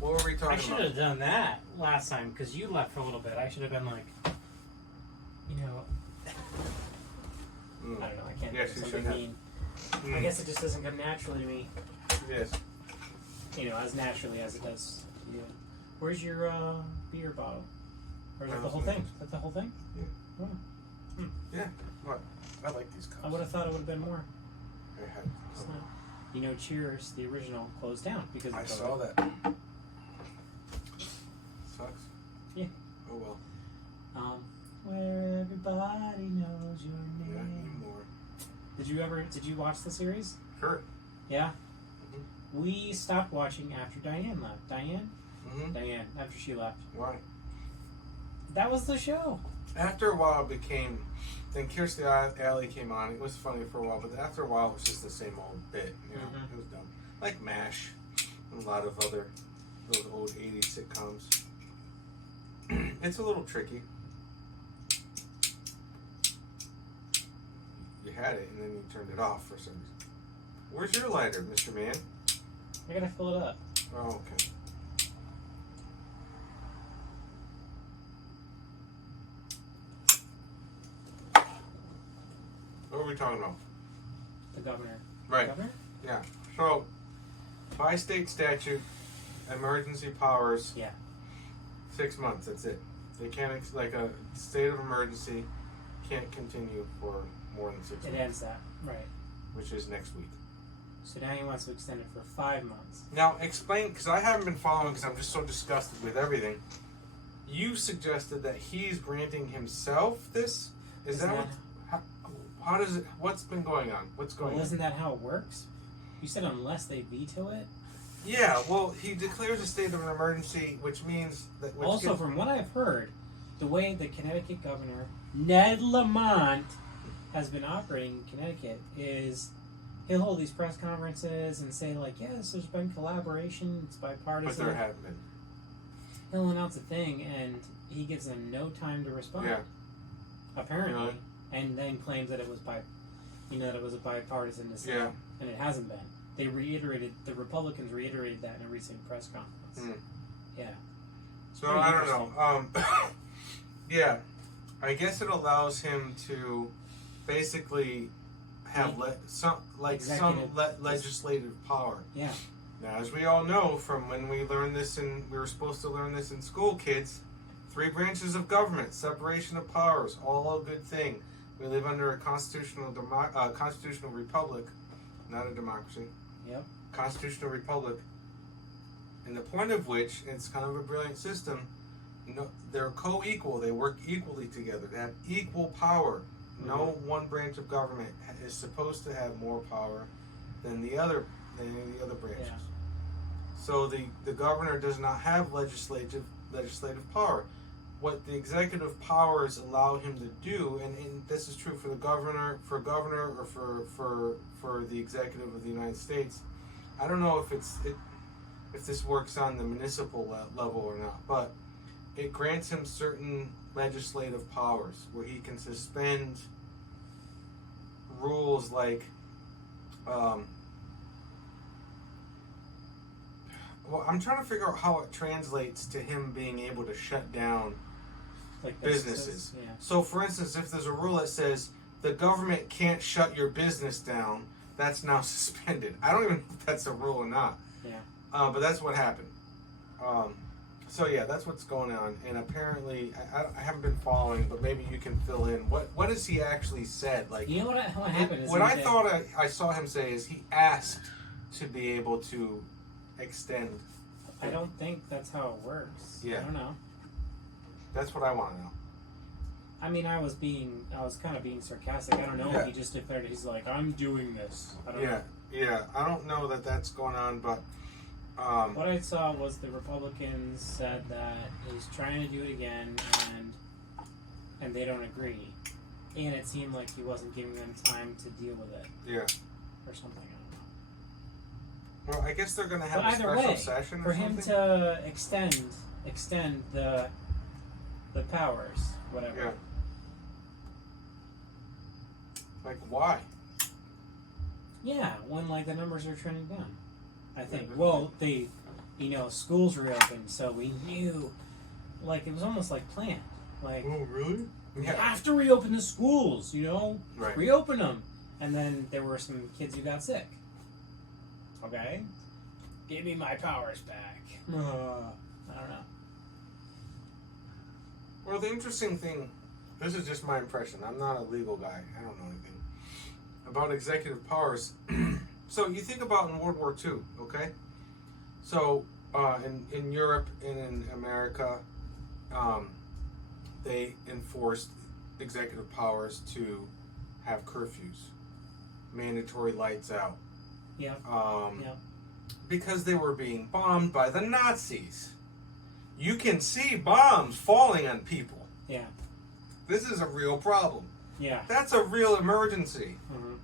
What were we talking about? I should have done that last time because you left for a little bit. I should have been like, I don't know. I can't Yes, do you something should mean. I guess it just doesn't come naturally to me. Yes. As naturally as it does to you. Where's your beer bottle? Or is that the whole thing? Is that the whole thing? Yeah. Oh. Yeah. What? I like these cups. I would have thought it would have been more. I had. It's not. Cheers, the original, closed down because of I COVID. saw that. Sucks. Yeah. Oh well. Where everybody knows your Yeah, name. more. Did you watch the series? Sure. Yeah? Mm-hmm. We stopped watching after Diane left. Diane? Mm-hmm. Diane, after she left. Why? That was the show. After a while, then Kirstie Alley came on. It was funny for a while, but after a while, it was just the same old bit. Mm-hmm. It was dumb. Like MASH and a lot of those old 80s sitcoms. It's a little tricky. You had it, and then you turned it off for some reason. Where's your lighter, Mr. Man? I gotta fill it up. Oh, okay. What were we talking about? The governor. Right. The governor? Yeah. So, by state statute, emergency powers. Yeah. 6 months. That's it. They can't like a state of emergency can't continue for more than 6 months. It ends that. Right. Which is next week. So now he wants to extend it for 5 months. Now explain, because I haven't been following, because I'm just so disgusted with everything. You suggested that he's granting himself this. Is that what? How does it? What's been going on? What's going on? Isn't that how it works? You said unless they veto it. Yeah. Well, he declares a state of an emergency, which means that. Also, from what I've heard, the way the Connecticut governor Ned Lamont has been operating in Connecticut is he'll hold these press conferences and say like, yes, there's been collaboration, it's bipartisan. But there haven't been. He'll announce a thing and he gives them no time to respond. Yeah. Apparently. Really? And then claims that it was that it was a bipartisan decision. Yeah. And it hasn't been. The Republicans reiterated that in a recent press conference. Yeah. So I don't know. Yeah, I guess it allows him to basically have some legislative power. Yeah. Now, as we all know from when we learned this, we were supposed to learn this in school, kids. 3 branches of government, separation of powers, all a good thing. We live under a constitutional republic, not a democracy. Yep. Constitutional republic. And the point of which, it's kind of a brilliant system, they're co-equal. They work equally together. They have equal power. No one branch of government is supposed to have more power than the other branches. Yeah. So the governor does not have legislative power. What the executive powers allow him to do, and this is true for the governor, or for the executive of the United States. I don't know if this works on the municipal level or not, but it grants him certain legislative powers where he can suspend rules like, well, I'm trying to figure out how it translates to him being able to shut down Like businesses. Yeah. So, for instance, if there's a rule that says the government can't shut your business down, that's now suspended. I don't even know if that's a rule or not. Yeah. But that's what happened. So yeah, that's what's going on. And apparently, I haven't been following, but maybe you can fill in. What has he actually said? Like, You know what happened? Is what I thought I saw him say is he asked to be able to extend. I don't think that's how it works. Yeah. I don't know. That's what I want to know. I mean, I was kind of being sarcastic. I don't know. Yeah. He just declared, he's like, I'm doing this. I don't know. Yeah. I don't know that that's going on, but What I saw was the Republicans said that he's trying to do it again, and they don't agree. And it seemed like he wasn't giving them time to deal with it. Yeah. Or something. I don't know. Well, I guess they're going to have But a either special way, session or for him something. to extend the powers, whatever. Yeah. Like, why? Yeah, when like the numbers are trending down. I think. Yeah. Well, schools reopened, so we knew. Like, it was almost like planned. Like, Oh, really? we have to reopen the schools, Right. reopen them. And then there were some kids who got sick. Okay, give me my powers back. I don't know. Well, the interesting thing, this is just my impression. I'm not a legal guy. I don't know anything about executive powers. So you think about in World War II, okay? So in Europe and in America, they enforced executive powers to have curfews, mandatory lights out. Yeah. Because they were being bombed by the Nazis. You can see bombs falling on people. Yeah. This is a real problem. Yeah. That's a real emergency Mm-hmm.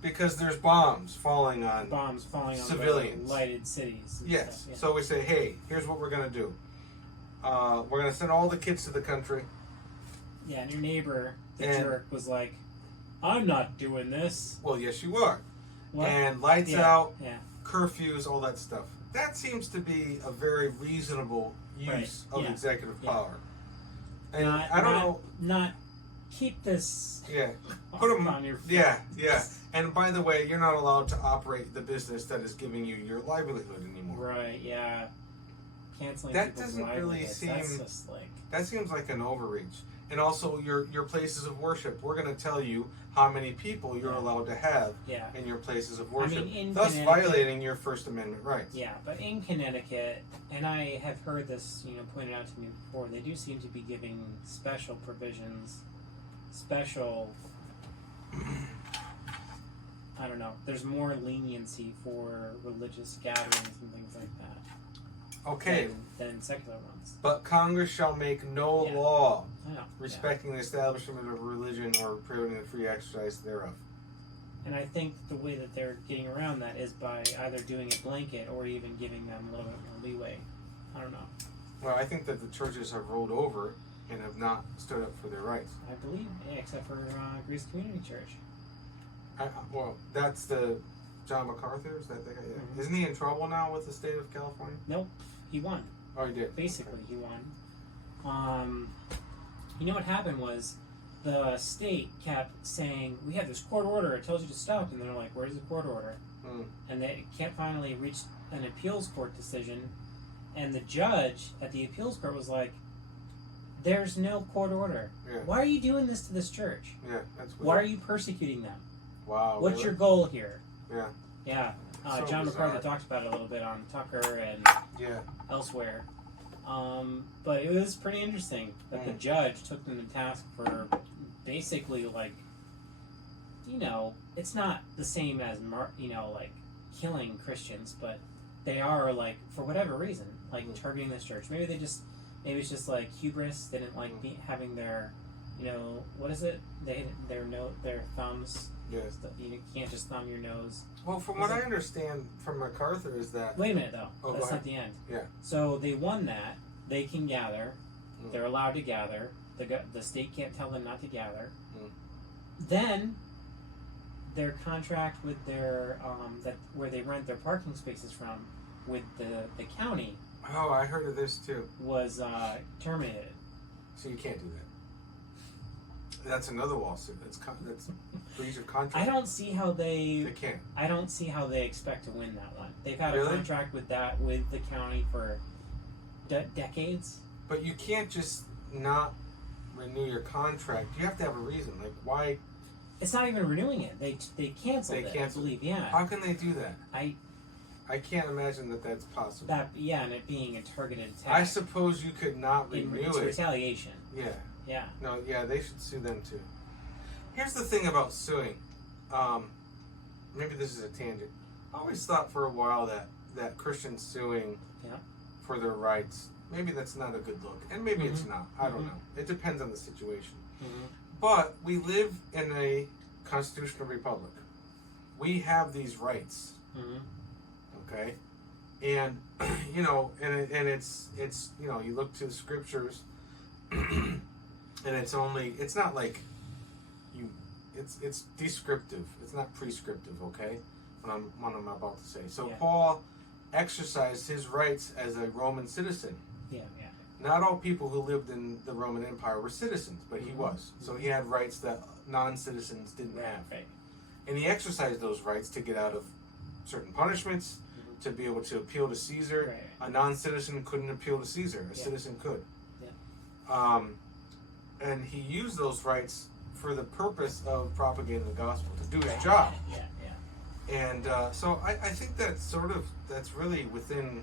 because there's bombs falling on Bombs falling on civilians. the lighted cities. And Yes. stuff, yeah. So we say, hey, here's what we're going to do. We're going to send all the kids to the country. Yeah, and your neighbor, the And- jerk, was like, I'm not doing this. Well, yes, you are. What? And lights Yeah, out, yeah. curfews, all that stuff. That seems to be a very reasonable use Right, of yeah, executive yeah. power. And Not, I don't not, know. Not keep this Yeah. Put them on your Yeah. And by the way, you're not allowed to operate the business that is giving you your livelihood anymore. Right, yeah. Canceling That people's doesn't really livelihoods, that's seem- just like, That seems like an overreach. And also your places of worship. We're going to tell you how many people you're Yeah. allowed to have yeah. in your places of worship, in thus Connecticut- violating your First Amendment rights. Yeah, but in Connecticut, and I have heard this, pointed out to me before, they do seem to be giving special provisions, I don't know, there's more leniency for religious gatherings and things like that. Okay, Than secular ones. but Congress shall make no Yeah. law I know. respecting the establishment of religion or prohibiting the free exercise thereof. And I think the way that they're getting around that is by either doing a blanket or even giving them a little bit more leeway. I don't know. Well, I think that the churches have rolled over and have not stood up for their rights. I believe, yeah, except for Greece Community Church. Well, that's the John MacArthur. Is that the guy? Yeah. Mhm. Isn't he in trouble now with the state of California? Nope, he won. Oh, he did. Basically, he won. You know what happened was the state kept saying, we have this court order, it tells you to stop, and they're like, where's the court order? And they can't finally reach an appeals court decision, and the judge at the appeals court was like, there's no court order. Yeah. Why are you doing this to this church? Yeah, that's weird. Why are you persecuting them? Wow. What's really? your goal here? Yeah. Yeah. So John bizarre. MacArthur talked about it a little bit on Tucker and Yeah. elsewhere. But it was pretty interesting that the judge took them to task for basically, like, it's not the same as like killing Christians, but they are like for whatever reason like targeting this church. Maybe it's just like hubris. They didn't like having their, what is it? Their thumbs. Yes. You can't just thumb your nose. Well, from what I understand from MacArthur is that... Wait a minute, though. Oh, that's not the end. Yeah. So they won that. They can gather. They're allowed to gather. The state can't tell them not to gather. Then their contract with their where they rent their parking spaces from with the county. Oh, I heard of this too. Was terminated. So you can't do that. That's another lawsuit. That's breach of contract. I don't see how they can't. I don't see how they expect to win that one. They've had Really? a contract with the county for decades. But you can't just not renew your contract. You have to have a reason. Like why? It's not even renewing it. They canceled it. I believe. Yeah. How can they do that? I can't imagine that that's possible. And it being a targeted attack. I suppose you could not renew it's it. Retaliation. Yeah. Yeah. No, yeah, they should sue them too. Here's the thing about suing. Maybe this is a tangent. I always thought for a while that Christians suing for their rights, maybe that's not a good look. And maybe it's not. I don't know. It depends on the situation. But we live in a constitutional republic. We have these rights. Okay? And, and it's you look to the scriptures and it's not like it's descriptive. It's not prescriptive, okay? What I'm about to say. So Paul exercised his rights as a Roman citizen. Yeah. Not all people who lived in the Roman Empire were citizens, but he was. So he had rights that non-citizens didn't have. Right. And he exercised those rights to get out of certain punishments, to be able to appeal to Caesar. Right. A non-citizen couldn't appeal to Caesar. A citizen could. Yeah. And he used those rights for the purpose of propagating the gospel, to do his job. Yeah. And so I think that's really within.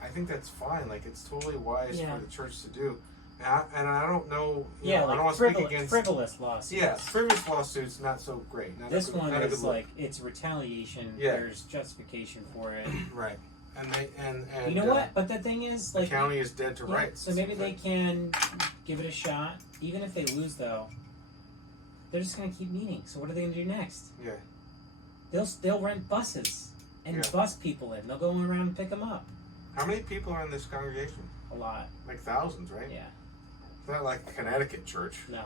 I think that's fine. Like it's totally wise for the church to do. And I don't know. I don't want to speak against frivolous lawsuits. Yeah, frivolous lawsuits not so great. This one is like it's retaliation. Yeah. There's justification for it. Right. And you know what? But the thing is, like, the county is dead to rights. So maybe they can give it a shot. Even if they lose, though, they're just gonna keep meeting. So what are they gonna do next? Yeah. They'll rent buses and bus people in. They'll go around and pick them up. How many people are in this congregation? A lot. Like thousands, right? Yeah. It's not like Connecticut church. No.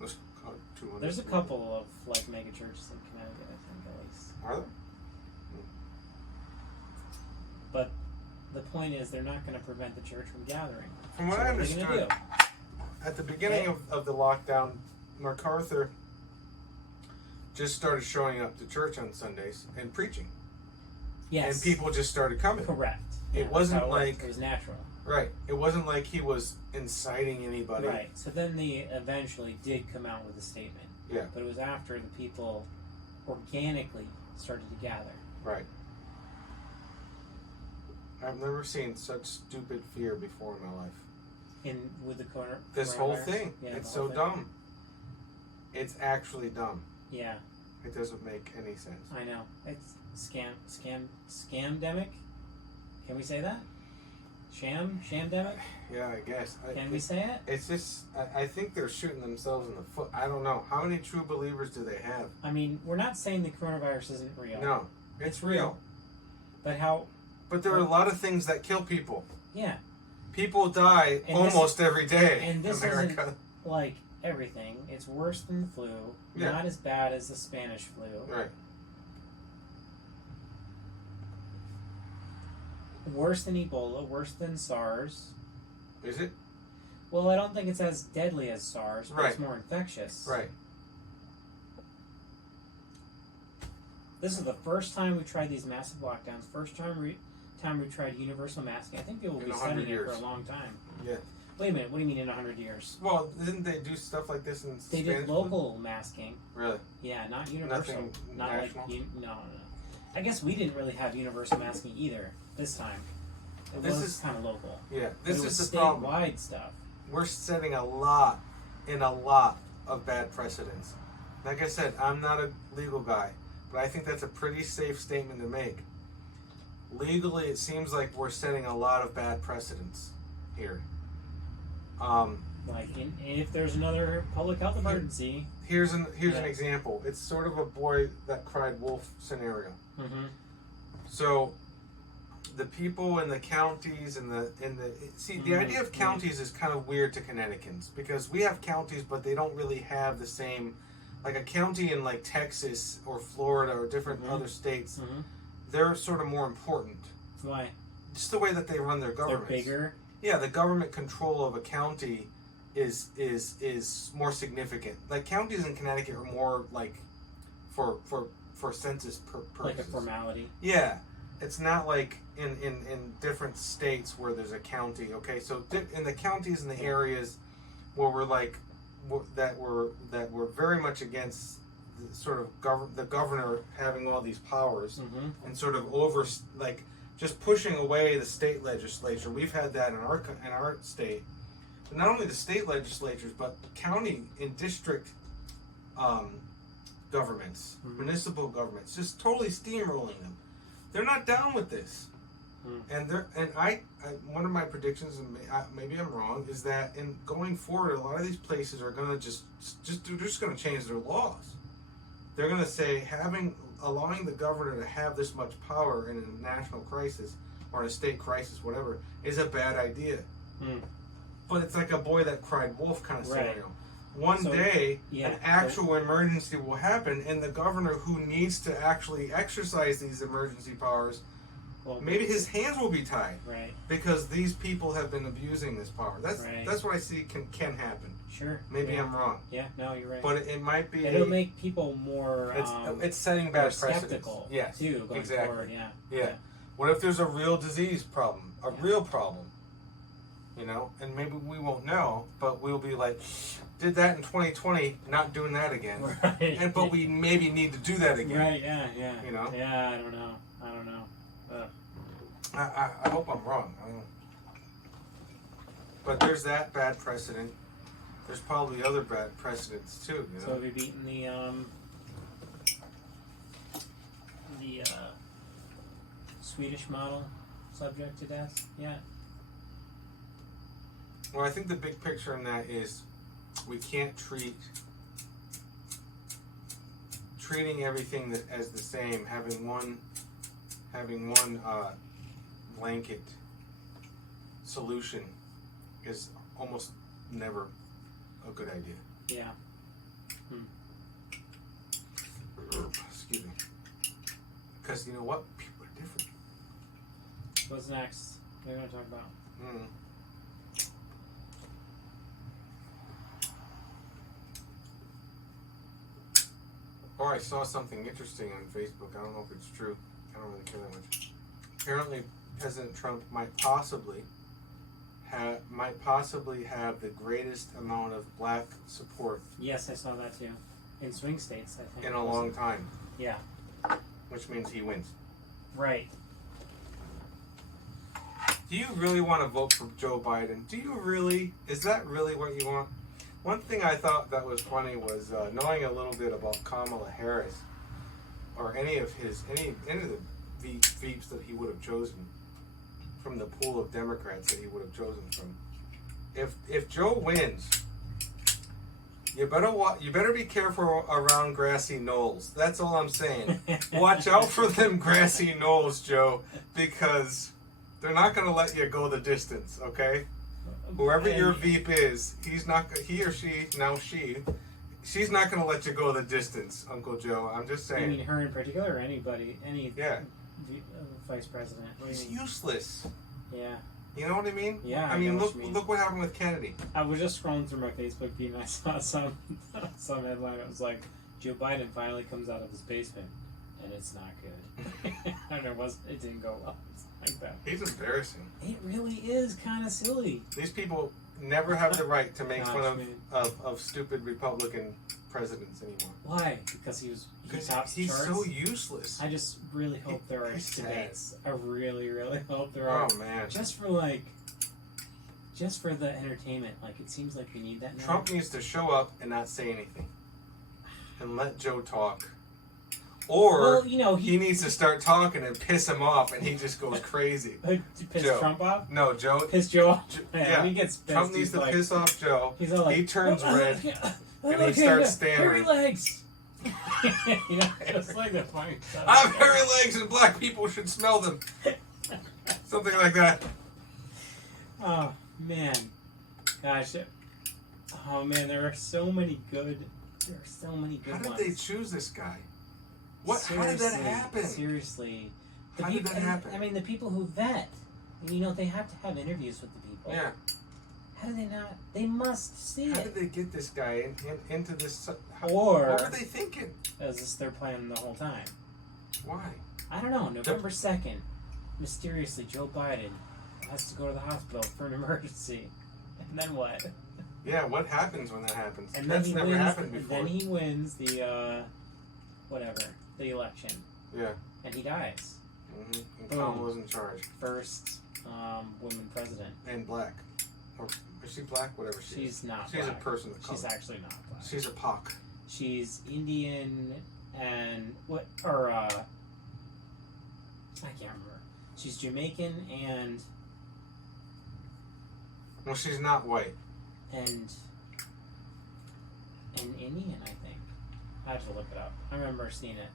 There's 200 There's a people. couple of like mega churches in Connecticut, I think, at least. Are there? But the point is, they're not going to prevent the church from gathering. From what I understood, at the beginning of the lockdown, MacArthur just started showing up to church on Sundays and preaching. Yes. And people just started coming. Correct. It wasn't like... It was natural. Right. It wasn't like he was inciting anybody. Right. So then they eventually did come out with a statement. Yeah. But it was after the people organically started to gather. Right. I've never seen such stupid fear before in my life. With the corner. This whole thing. Yeah, it's so dumb. It's actually dumb. Yeah. It doesn't make any sense. I know. It's scamdemic. Can we say that? Shamdemic? Yeah, I guess. Can we say it? It's just, I think they're shooting themselves in the foot. I don't know. How many true believers do they have? I mean, we're not saying the coronavirus isn't real. No. It's real. But how... But there are a lot of things that kill people. Yeah. People die almost every day in America. Isn't like everything. It's worse than the flu. Yeah. Not as bad as the Spanish flu. Right. Worse than Ebola. Worse than SARS. Is it? Well, I don't think it's as deadly as SARS, but Right. it's more infectious. Right. This is the first time we tried these massive lockdowns. First time we tried universal masking. I think people will be studying it for a long time. Yeah. Wait a minute. What do you mean in 100 years? Well, didn't they do stuff like this in They Spanish did local masking. Really? Yeah, not universal. Nothing not national? like no. I guess we didn't really have universal masking either this time. It This was is- kind of local. Yeah. But This it was is the problem. statewide stuff. We're setting a lot of bad precedents. Like I said, I'm not a legal guy, but I think that's a pretty safe statement to make. Legally, it seems like we're setting a lot of bad precedents here. Like, if there's another public health emergency. Here's an example. It's sort of a boy that cried wolf scenario. Mm-hmm. So, the people in the counties and the idea of counties is kind of weird to Connecticutans because we have counties, but they don't really have the same, like a county in like Texas or Florida or different other states. Mm-hmm. They're sort of more important. Why? Just the way that they run their government. They're bigger. Yeah, the government control of a county is more significant. Like counties in Connecticut are more like for census purposes. Like a formality. Yeah, it's not like in different states where there's a county. Okay, so in the counties and the areas where we're like that we're very much against the sort of the governor having all these powers and sort of just pushing away the state legislature. We've had that in our state. But not only the state legislatures, but county and district governments, municipal governments, just totally steamrolling them. They're not down with this. And I one of my predictions, and maybe I'm wrong, is that in going forward, a lot of these places are going to they're just going to change their laws. They're going to say allowing the governor to have this much power in a national crisis or in a state crisis, whatever, is a bad idea. But it's like a boy that cried wolf kind of scenario. One day, an actual emergency will happen, and the governor who needs to actually exercise these emergency powers, maybe his hands will be tied, right? Because these people have been abusing this power. That's what I see can happen. Sure. Maybe I'm wrong. Yeah, no, you're right. But it might be. It'll make people more. It's setting bad precedents. Skeptical. Yes. Too going forward. Yeah. What if there's a real disease problem? A real problem. You know, and maybe we won't know, but we'll be like, did that in 2020, not doing that again. Right. But we maybe need to do that again. Right. Yeah. You know. Yeah. I don't know. I hope I'm wrong. I don't know. But there's that bad precedent. There's probably other bad precedents too. You know? So have you beaten the Swedish Model subject to death yet? Well, I think the big picture in that is we can't treating everything as the same. Having one blanket solution is almost never a good idea. Yeah. Excuse me. Because you know what? People are different. What's next? What are you going to talk about? Or I saw something interesting on Facebook. I don't know if it's true. I don't really care that much. Apparently, President Trump might possibly have the greatest amount of black support. Yes, I saw that too. In swing states, I think. In a long time. Yeah. Which means he wins. Right. Do you really want to vote for Joe Biden? Do you really? Is that really what you want? One thing I thought that was funny was knowing a little bit about Kamala Harris, or any of the Veeps that he would have chosen from the pool of Democrats that he would have chosen from. If Joe wins, you better be careful around grassy knolls. That's all I'm saying. Watch out for them grassy knolls, Joe, because they're not going to let you go the distance. Okay. Whoever your Veep is, she's not going to let you go the distance, Uncle Joe. I'm just saying. You mean her in particular, or anybody, vice president? He's useless. Yeah. You know what I mean? Yeah. I mean, look what happened with Kennedy. I was just scrolling through my Facebook feed and I saw some headline. It was like, Joe Biden finally comes out of his basement, and it's not good. And it didn't go well. Like that. He's embarrassing. It really is kind of silly. These people never have the right to make fun of stupid Republican presidents anymore. Why? Because he's so useless. I just really hope there are debates. I really, really hope there are. Oh man! Just for the entertainment. Like, it seems like we need that now. Trump needs to show up and not say anything. and let Joe talk. Or well, you know, he needs to start talking and piss him off, and he just goes crazy. To piss Joe. Trump off? No, Joe. Piss Joe off? Yeah. He gets pissed. Trump needs to like, piss off Joe. He's all like, he turns red, and he starts hairy stammering. legs. You know, just like the funny stuff. I have hairy legs, and black people should smell them. Something like that. Oh, man. Gosh. Oh, man, there are so many good... There are so many good ones. How did they choose this guy? What? How did that happen? Seriously. How did that happen? I mean, the people who vet, you know, they have to have interviews with the people. Yeah. How do they not? They must see How it. did they get this guy into this? Or what were they thinking? Is this their plan the whole time? Why? I don't know. November 2nd, mysteriously, Joe Biden has to go to the hospital for an emergency. And then what? Yeah, what happens when that happens? And That's never happened before. And then he wins the, the election. Yeah. And he dies. Mm-hmm. And Kamala's in charge. First woman president. And black. Or is she black? Whatever she is. She's not She's black. a person of color. She's actually not black. She's a POC. She's Indian and what? Or I can't remember. She's Jamaican and Well, she's not white. and Indian, I think. I have to look it up. I remember seeing it.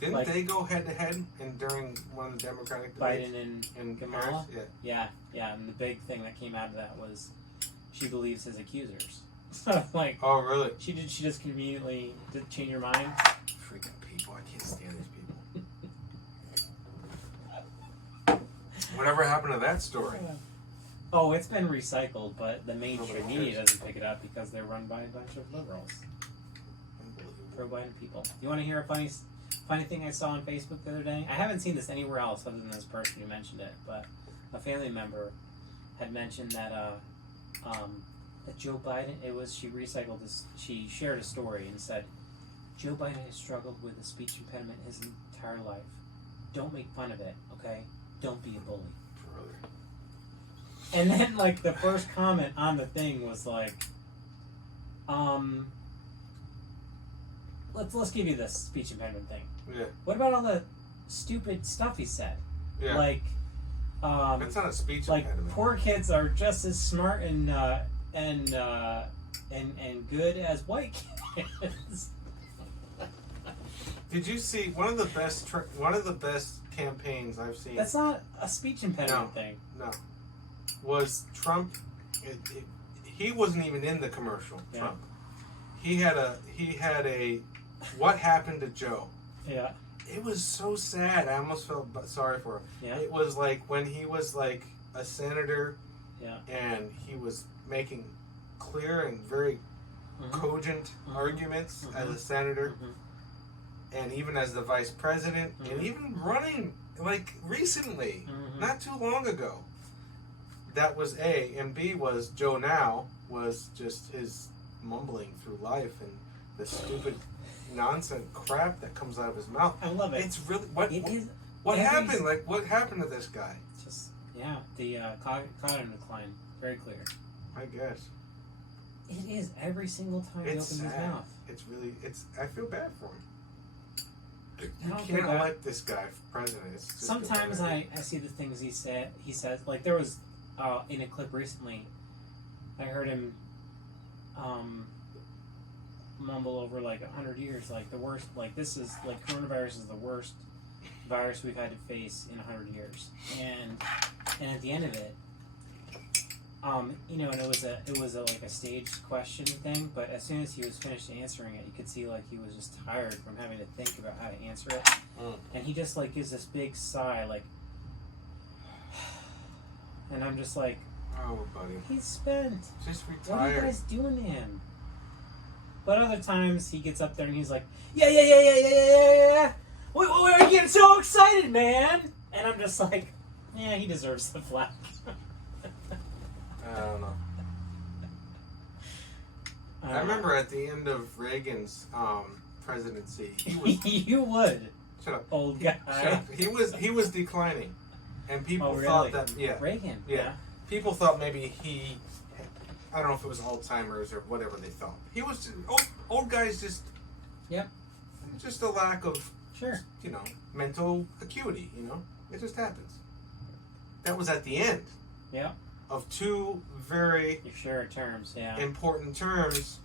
Didn't Like- they go head to head and during one of the Democratic debates? Biden and Harris? Kamala? Yeah. Yeah. And the big thing that came out of that was she believes his accusers. So, like, Oh, really? she just conveniently did change her mind. Freaking people. I can't stand these people. Whatever happened to that story? Oh, it's been recycled, but the mainstream Nobody media cares. doesn't pick it up because they're run by a bunch of liberals. Pro-Biden people. You want to hear a funny thing I saw on Facebook the other day? I haven't seen this anywhere else other than this person who mentioned it, but a family member had mentioned that that Joe Biden, she recycled this, she shared a story and said, Joe Biden has struggled with a speech impediment his entire life. Don't make fun of it, okay? Don't be a bully. And then, like, the first comment on the thing was like, let's give you this speech impediment thing. Yeah. What about all the stupid stuff he said? Yeah. Like, That's not a speech like impediment. poor kids are just as smart and good as white kids. Did you see one of the best campaigns I've seen? That's not a speech impediment thing. No. Was Trump? He wasn't even in the commercial. Yeah. Trump. He had a. What happened to Joe? Yeah. It was so sad. I almost felt sorry for him. Yeah. It was like when he was like a senator. Yeah. And he was making clear and very cogent arguments as a senator, and even as the vice president, and even running like recently, not too long ago. That was A, and B was Joe now was just his mumbling through life and the stupid nonsense crap that comes out of his mouth. I love it. It's really what happened? Like what happened to this guy? Just the cognitive decline, very clear. I guess It is every single time he opens his mouth. I feel bad for him. I You don't can't feel bad. elect this guy for president. It's just Sometimes I see the things he says, like there was in a clip recently, I heard him mumble over like 100 years, like the worst, like this is like coronavirus is the worst virus we've had to face in 100 years, and at the end of it, you know, and it was a like a staged question thing, but as soon as he was finished answering it, you could see like he was just tired from having to think about how to answer it, and he just like gives this big sigh, like, and I'm just like, oh, buddy, he's spent. Just What are you retired. guys doing to him? But other times he gets up there and he's like, yeah. Why are you getting so excited, man? And I'm just like, yeah, he deserves the flag. I don't know. I remember at the end of Reagan's presidency, he was you would, shut up, old guy. Shut up. He was declining, and people Oh, thought really? that Reagan. yeah, people thought maybe I don't know if it was Alzheimer's or whatever they thought. He was just, old guys just Yep. It's just a lack of, Sure. mental acuity. It just happens. That was at the end. Yeah. Of two very terms, yeah. important terms.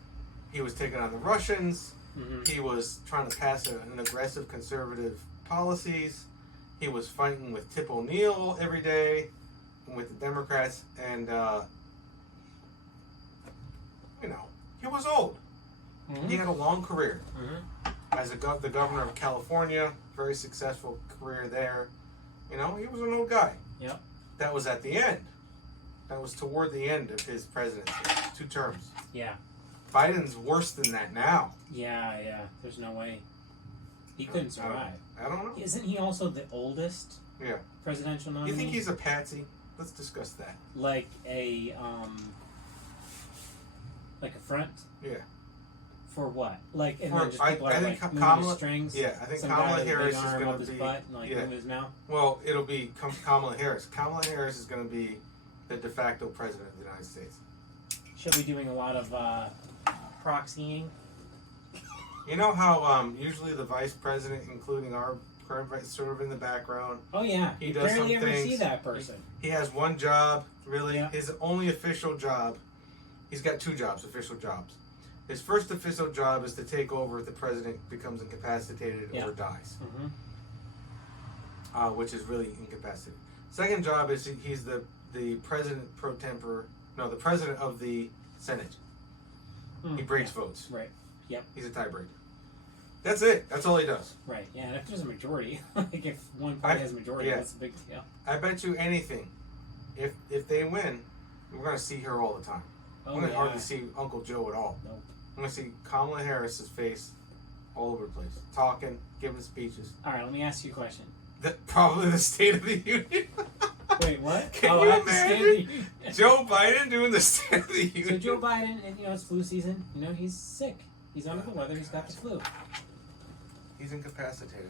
He was taking on the Russians. Mm-hmm. He was trying to pass an aggressive conservative policies. He was fighting with Tip O'Neill every day with the Democrats, and he was old. Mm-hmm. He had a long career Mm-hmm. as the governor of California. Very successful career there. He was an old guy. Yep. That was at the end. That was toward the end of his presidency. 2 terms. Yeah. Biden's worse than that now. Yeah. There's no way. He couldn't survive. I don't know. Isn't he also the oldest presidential nominee? You think he's a patsy? Let's discuss that. Like a front? Yeah. For what? Like, and For- then just people I are think like moving Kamala- the strings? Yeah, I think Some Kamala guy with a big Harris is arm going up to his be. butt and like yeah. moving his mouth? Well, it'll be Kamala Harris. Kamala Harris is going to be the de facto president of the United States. She'll be doing a lot of proxying. You know how usually the vice president, including our current vice, sort of in the background. Oh yeah, He you does barely some ever things. see that person. He has one job, really. Yeah. His only official job. He's got 2 jobs, official jobs. His first official job is to take over if the president becomes incapacitated or dies, Mm-hmm. which is really incapacitated. Second job is he's the president pro tempore. No, the president of the Senate. He breaks votes. Right. Yep. He's a tiebreaker. That's it. That's all he does. Right. Yeah. And if there's a majority, like if one party has a majority, that's a big deal. I bet you anything, if they win, we're going to see her all the time. Oh, I'm going to yeah. hardly see Uncle Joe at all. Nope. I'm going to see Kamala Harris's face all over the place, talking, giving speeches. All right. Let me ask you a question. Probably the State of the Union. Wait, what? Can you at the State of the imagine Union. Joe Biden doing the State of the So Union? Joe Biden, and it's flu season. He's sick. He's under the weather. He's got the flu. He's incapacitated.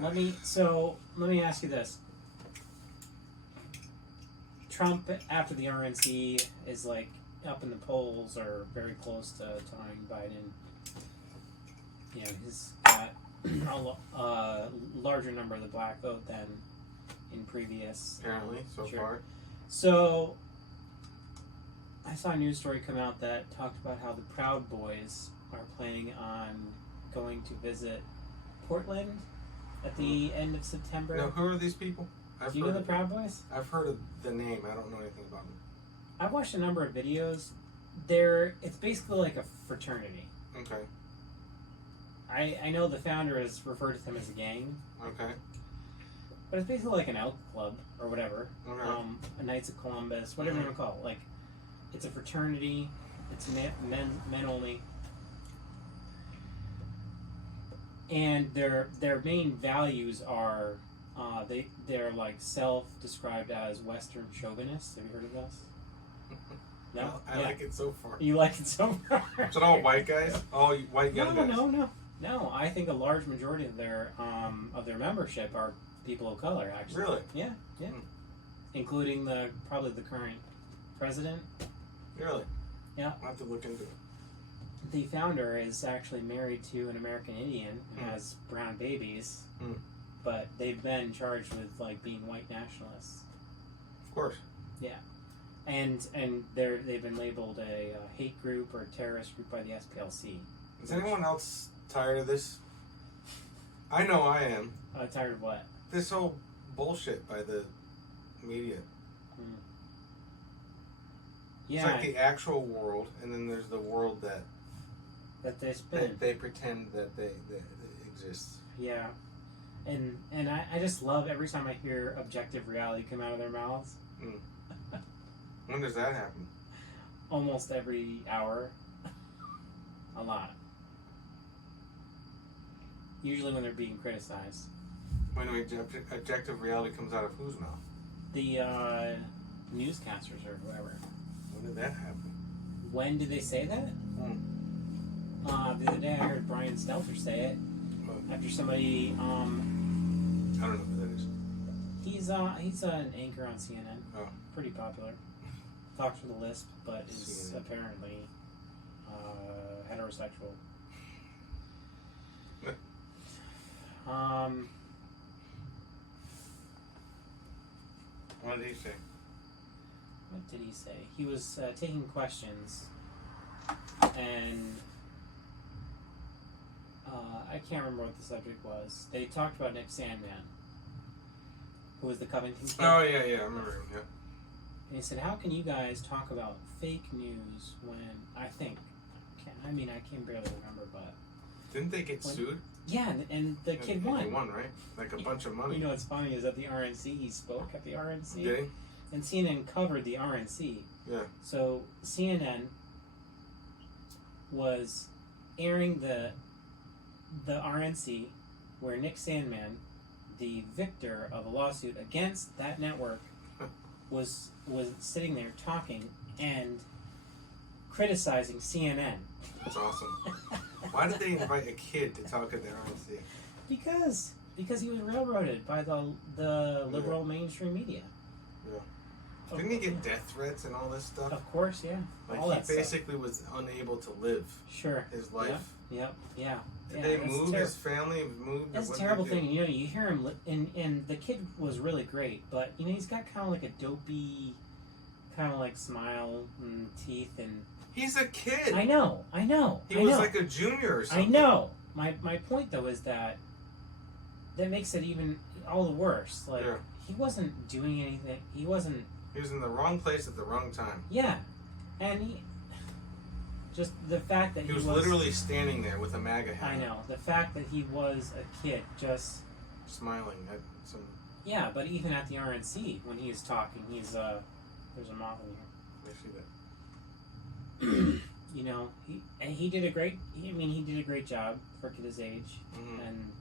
Let me ask you this. Trump, after the RNC, is like up in the polls or very close to tying Biden. He's got a larger number of the black vote than in previous. Apparently, so far. So, I saw a news story come out that talked about how the Proud Boys are planning on going to visit Portland at the end of September. Now, who are these people? Do you know the Proud Boys? I've heard of the name. I don't know anything about them. I've watched a number of videos. It's basically like a fraternity. Okay. I know the founder has referred to them as a gang, Okay. but it's basically like an elk club or whatever. Okay. A Knights of Columbus, whatever you want to call it. Like, it's a fraternity. It's men only. And their main values are they're like self-described as Western chauvinists. Have you heard of this? No, I like it so far. You like it so far. Is it all white guys? All white young guys? No. I think a large majority of their membership are people of color. Actually, Really? Yeah. Including probably the current president. Really? Yeah. I'll have to look into it. The founder is actually married to an American Indian and has brown babies, but they've been charged with like being white nationalists. Of course. Yeah, and they've been labeled a hate group or terrorist group by the SPLC. Is anyone else tired of this? I know I am. Tired of what? This whole bullshit by the media. Yeah, It's like the actual world, and then there's the world that they spin. they pretend that they exists. Yeah, and I just love every time I hear objective reality come out of their mouths. When does that happen? Almost every hour. A lot. Usually when they're being criticized. When objective reality comes out of whose mouth? The newscasters or whoever. When did that happen? When did they say that? The other day I heard Brian Stelter say it. After somebody, I don't know who that is. he's an anchor on CNN. Oh. Pretty popular. Talks with a lisp, but is CNN. apparently heterosexual. What did he say? What did he say? He was taking questions, and I can't remember what the subject was. They talked about Nick Sandman, who was the Covington kid. Oh, yeah, I remember him, yeah. And he said, how can you guys talk about fake news when I can barely remember, but... Didn't they get sued? Yeah, and the kid won. He won, right? Like a bunch of money. You know what's funny is at the RNC, he spoke at the RNC. Did he? And CNN covered the RNC. Yeah. So CNN was airing the RNC where Nick Sandman, the victor of a lawsuit against that network, was sitting there talking and criticizing CNN. That's awesome. Why did they invite a kid to talk at the RNC? Because he was railroaded by the liberal mainstream media. Yeah. Didn't he get death threats and all this stuff? Of course, yeah. Like all he that basically was unable to live. Sure. His life. Yep. Did they move? His family moved? That's a terrible thing. You know, you hear him, and the kid was really great, but you know, he's got kind of like a dopey, kind of like smile and teeth and. He's a kid. I know. He was like a junior or something. I know. My point though is that makes it even all the worse. Like he wasn't doing anything. He was in the wrong place at the wrong time. Yeah, and just the fact that he was literally standing there with a MAGA hat. I know. The fact that he was a kid just smiling at some. Yeah, but even at the RNC when he is talking, he's there's a moth in here. I see that. You know, he did a great. He did a great job for a kid his age, and.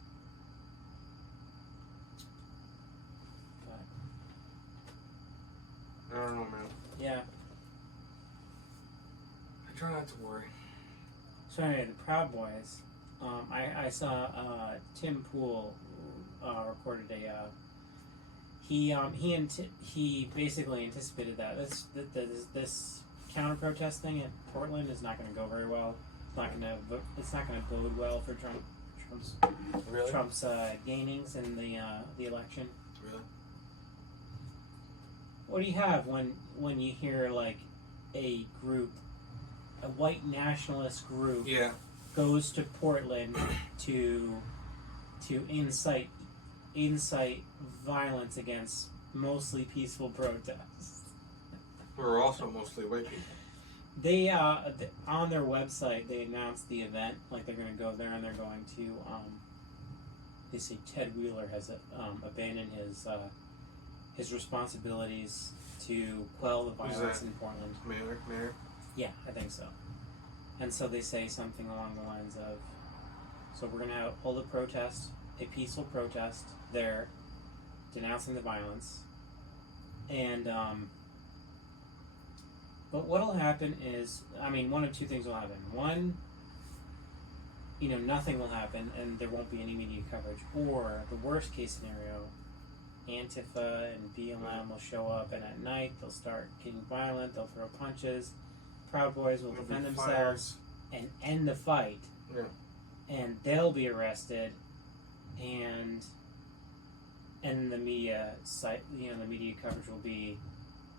I don't know, man. Yeah. I try not to worry. So anyway, the Proud Boys. I saw Tim Pool recorded a. He basically anticipated that this counter protest thing at Portland is not going to go very well. It's not going to bode well for Trump's gainings in the election. Really? What do you have when you hear like a white nationalist group goes to Portland to incite violence against mostly peaceful protests? We're also mostly white people. They on their website they announced the event, like they're going to go there and they're going to they say Ted Wheeler has abandoned his responsibilities to quell the violence in Portland. Mayor? Yeah, I think so. And so they say something along the lines of, so we're going to hold a peaceful protest there, denouncing the violence, and but what'll happen is, one of two things will happen. One, nothing will happen and there won't be any media coverage. Or, the worst case scenario, Antifa and BLM will show up and at night they'll start getting violent, they'll throw punches, Proud Boys will defend themselves and end the fight. Yeah. And they'll be arrested and the media the media coverage will be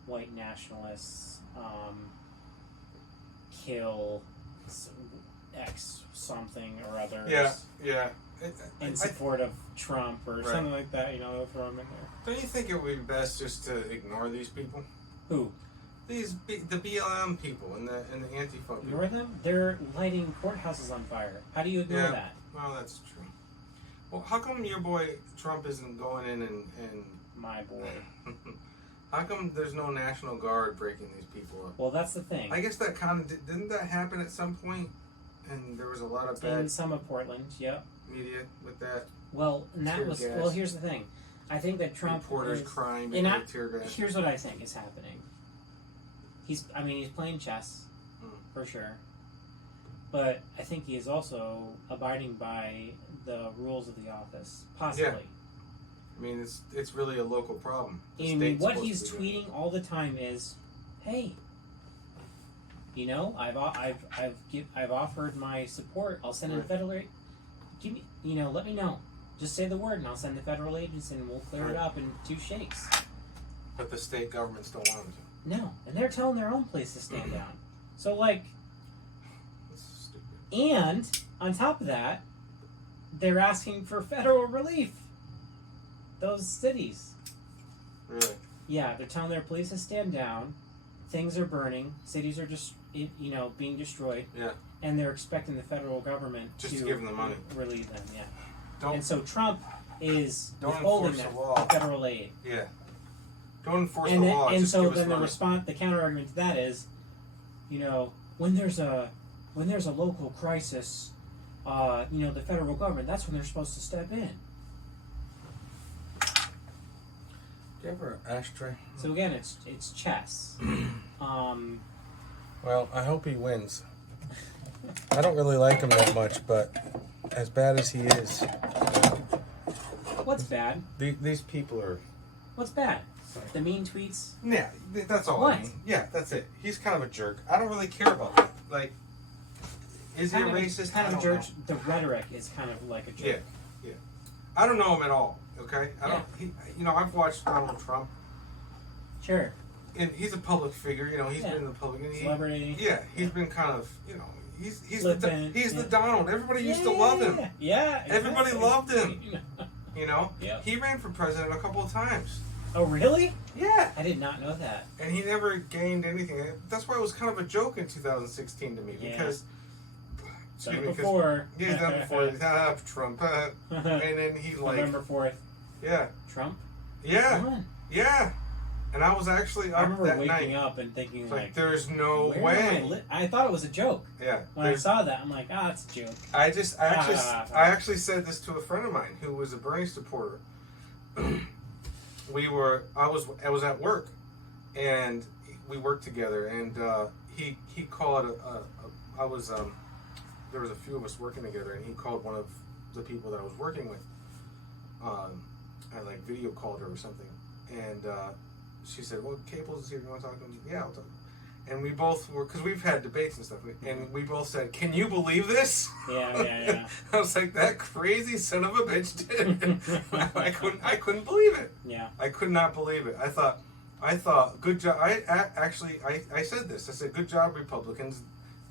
white nationalists kill X something or other. Yeah. In support of Trump or something like that, they'll throw them in there. Don't you think it would be best just to ignore these people? Who? The BLM people and the Antifa people. Ignore them? They're lighting courthouses on fire. How do you ignore that? Well, that's true. Well, how come your boy Trump isn't going in and my boy. How come there's no National Guard breaking these people up? Well, that's the thing. I guess that didn't that happen at some point? And there was a lot of bad in some of Portland, media with that. Well, and that was gas. Well. Here's the thing. I think that Trump reporters crying and tear gas. Here's what I think is happening. He's playing chess for sure, but I think he is also abiding by the rules of the office, possibly. Yeah. It's really a local problem. What he's tweeting all the time is, "Hey, I've offered my support. I'll send in federal. Give me, let me know. Just say the word and I'll send the federal agents and we'll clear it up in 2 shakes. But the state governments don't want them to. No. And they're telling their own place to stand down. So, like... That's stupid. And, on top of that, they're asking for federal relief. Those cities. Really? Yeah, they're telling their police to stand down. Things are burning. Cities are just, being destroyed. Yeah. And they're expecting the federal government Just to to give them the money. relieve them. Yeah. Don't And so Trump is Don't withholding enforce that the law. federal aid. Yeah. Don't enforce And the then, law. and Just so give us then the money. response, the counter argument to that is, when there's a local crisis, the federal government, that's when they're supposed to step in. Do you have an ashtray? So again, it's chess. Well, I hope he wins. I don't really like him that much, but as bad as he is, What's bad? these people are... What's bad? The mean tweets? Yeah, that's all What? I mean. Yeah, that's it. He's kind of a jerk. I don't really care about that. Like, is he a racist? Kind I of a don't jerk. know. The rhetoric is kind of like a jerk. Yeah. I don't know him at all, okay? I don't... I've watched Donald Trump, Sure. and he's a public figure, he's been in the public... And Celebrity. He's been kind of, he's Flippant, the Donald. Everybody used to love him. Yeah. Everybody exactly. loved him. Yep. He ran for president a couple of times. Oh, really? Yeah. I did not know that. And he never gained anything. That's why it was kind of a joke in 2016 to me, because... Done it before. Yeah, he's done it before. Trump. And then he November 4th. Yeah. Trump? Yeah. Come on. Yeah. And I was actually I up remember that waking night. up and thinking, Like, there's no where way. am I thought it was a joke. Yeah. When I saw that, I'm like, it's a joke. I actually said this to a friend of mine who was a Bernie supporter. I was at work, and we worked together, and he called there was a few of us working together, and he called one of the people that I was working with. I video called her or something, and she said, "Well, Caples is here. You want to talk to him?" Yeah, I'll talk. And we both were, because we've had debates and stuff, and we both said, "Can you believe this?" Yeah. I was like, "That crazy son of a bitch did." I couldn't believe it. Yeah. I could not believe it. I thought, good job. I said this. I said, "Good job, Republicans.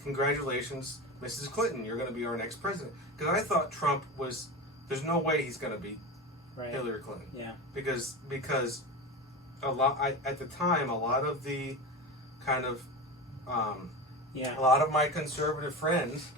Congratulations, Mrs. Clinton. You're going to be our next president." Because I thought Trump was. There's no way he's going to beat Hillary Clinton. Yeah. Because at the time, a lot of the kind of a lot of my conservative friends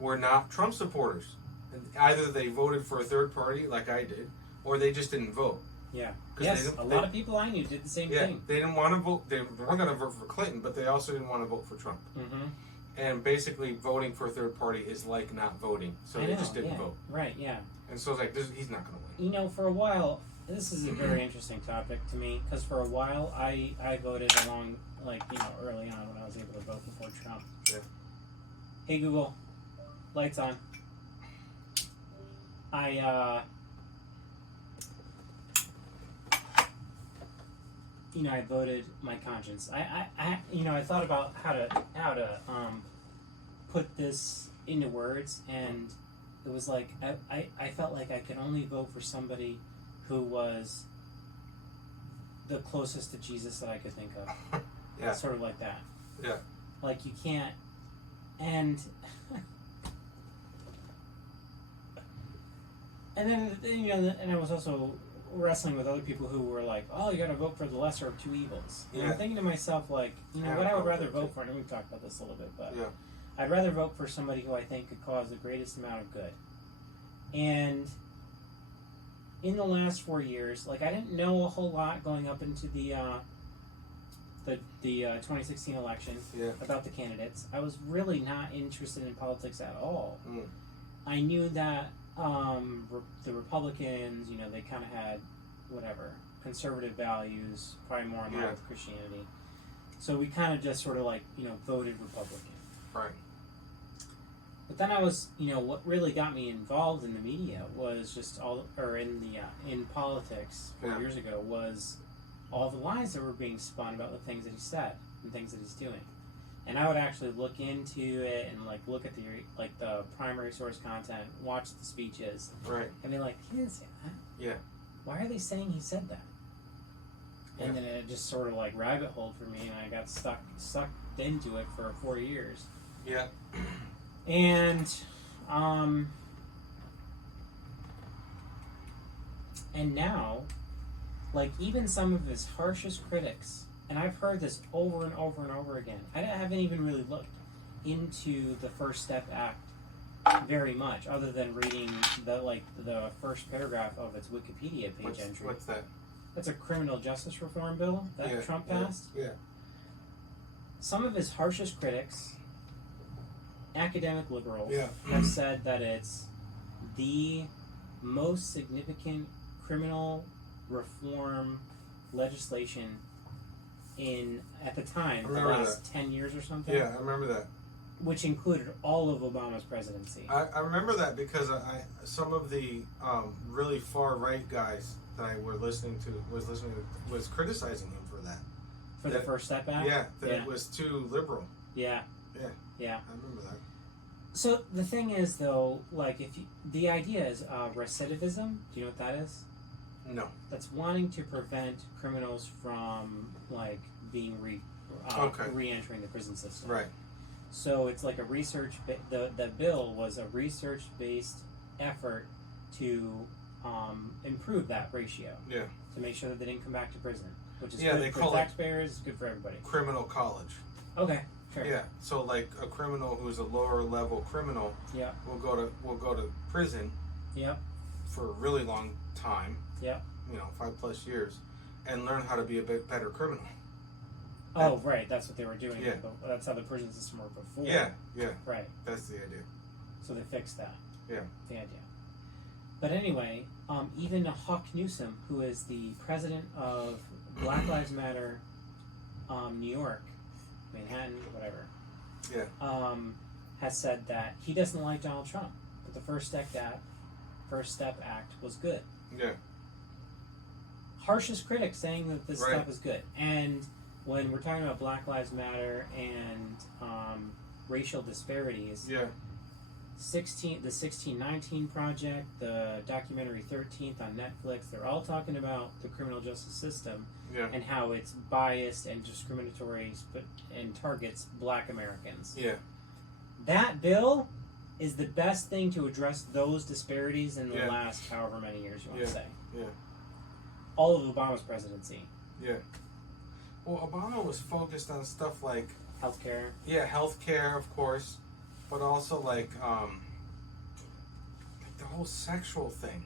were not Trump supporters. And either they voted for a third party like I did, or they just didn't vote. Yeah. Yes, a lot of people I knew did the same thing. They didn't want to vote. They weren't going to vote for Clinton, but they also didn't want to vote for Trump. Mm-hmm. And basically, voting for a third party is like not voting. So they just didn't vote. Right, yeah. And so it's like, he's not going to win. For a while, this is a very interesting topic to me, because for a while, I voted along, early on when I was able to vote before Trump. Yeah. Hey, Google, lights on. I voted my conscience. I thought about how to put this into words, and it was like I felt like I could only vote for somebody who was the closest to Jesus that I could think of. Yeah. Sort of like that. Yeah. Like you can't, and then and I was also wrestling with other people who were like, "Oh, you got to vote for the lesser of two evils." And I'm thinking to myself, like, what I would rather vote for, and we've talked about this a little bit, but I'd rather vote for somebody who I think could cause the greatest amount of good. And in the last 4 years, I didn't know a whole lot going up into the 2016 election about the candidates. I was really not interested in politics at all. Mm. I knew that the Republicans, they kind of had conservative values, probably more in line with Christianity. So we kind of just sort of voted Republican. Right. But then I was, what really got me involved in the media was just in politics 4 years ago was all the lies that were being spun about the things that he said and things that he's doing. And I would actually look into it and like look at the primary source content, watch the speeches, Right. and be like, he didn't say that. Yeah. Why are they saying he said that? And then it just sort of like rabbit holed for me, and I got sucked into it for 4 years. Yeah. And now, like even some of his harshest critics, and I've heard this over and over and over again. I haven't even really looked into the First Step Act very much, other than reading the first paragraph of its Wikipedia page entry. What's that? That's a criminal justice reform bill that Trump passed. Yeah. Some of his harshest critics, academic liberals, Yeah. have said that it's the most significant criminal reform legislation at the time, the last 10 years or something. Yeah, I remember that. Which included all of Obama's presidency. I remember that because some of the really far right guys that I was criticizing him for that. For the First Step Act? Yeah, it was too liberal. Yeah. Yeah. I remember that. So the thing is, though, like the idea is recidivism. Do you know what that is? No. That's wanting to prevent criminals from like being re-entering the prison system. Right. So it's like the bill was a research-based effort to improve that ratio. Yeah. To make sure that they didn't come back to prison, which is they good for call taxpayers, good for everybody. Criminal college. Okay. Sure. Yeah. So like a criminal who's a lower level criminal. Yeah. will go to prison. Yep. For a really long time. Yep. 5+ years, and learn how to be a bit better criminal. Oh, right. That's what they were doing. Yeah. That's how the prison system worked before. Yeah. Right. That's the idea. So they fixed that. Yeah. The idea. But anyway, even Hawk Newsom, who is the president of Black Lives Matter, New York, Manhattan, whatever. Yeah. Has said that he doesn't like Donald Trump, but the First Step Act was good. Yeah. Harshest critics saying that this stuff is good. And when we're talking about Black Lives Matter and racial disparities, yeah, the 1619 Project, the documentary 13th on Netflix, they're all talking about the criminal justice system and how it's biased and discriminatory and targets Black Americans. Yeah. That bill is the best thing to address those disparities in the last however many years you want to say. Yeah. All of Obama's presidency. Yeah. Well, Obama was focused on stuff like healthcare. Yeah, healthcare, of course, but also like the whole sexual thing.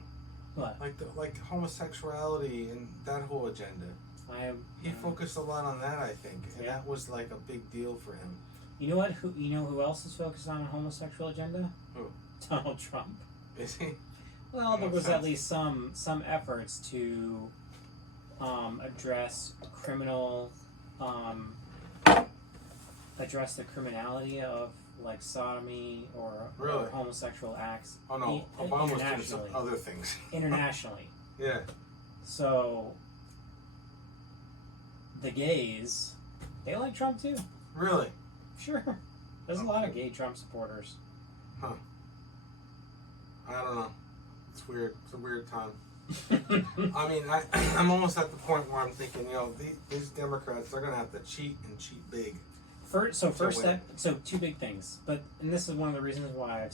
What? Like homosexuality and that whole agenda. He focused a lot on that, I think, and that was like a big deal for him. You know what? Who else is focused on a homosexual agenda? Who? Donald Trump. Is he? Well, there was at least some efforts to address address the criminality of like sodomy or homosexual acts. Oh no, Obama was doing some other things. Internationally. Yeah. So the gays, they like Trump too. Really? Sure. There's a lot of gay Trump supporters. Huh. I don't know. It's weird. It's a weird time. I mean, I'm almost at the point where I'm thinking, these Democrats, they're going to have to cheat and cheat big. So two big things. And this is one of the reasons why I've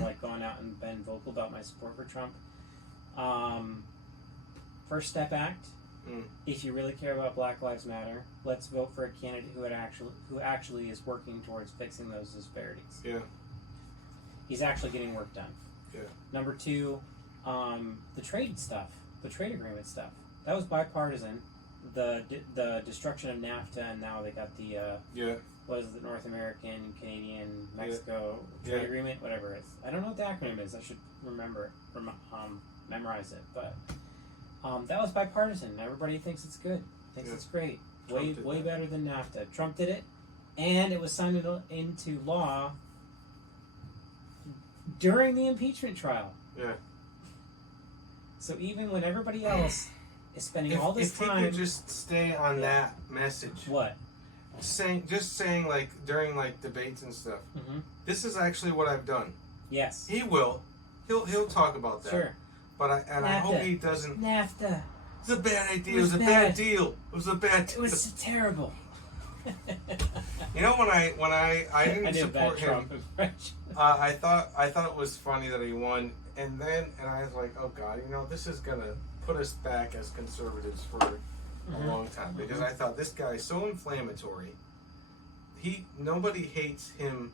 like gone out and been vocal about my support for Trump. First Step Act. If you really care about Black Lives Matter, let's vote for a candidate who actually is working towards fixing those disparities. Yeah. He's actually getting work done. Yeah. Number two, the trade stuff, the trade agreement stuff. That was bipartisan. The destruction of NAFTA, and now they got the what is it, North American, Canadian, Mexico trade agreement, whatever it is. I don't know what the acronym is. I should memorize it, but. That was bipartisan. Everybody thinks it's good. Thinks it's great. Way better than NAFTA. Trump did it, and it was signed into law during the impeachment trial. Yeah. So even when everybody else is spending all this time, if he could just stay on that message. What? saying like during like debates and stuff. Mm-hmm. This is actually what I've done. Yes. He will. He'll talk about that. Sure. But I hope he doesn't. NAFTA. It's a bad idea. It was a bad deal. It was a bad deal. It was terrible. You know, when I didn't support him, I thought it was funny that he won, and I was like, oh God, you know, this is gonna put us back as conservatives for a long time, because I thought this guy is so inflammatory. Nobody hates him.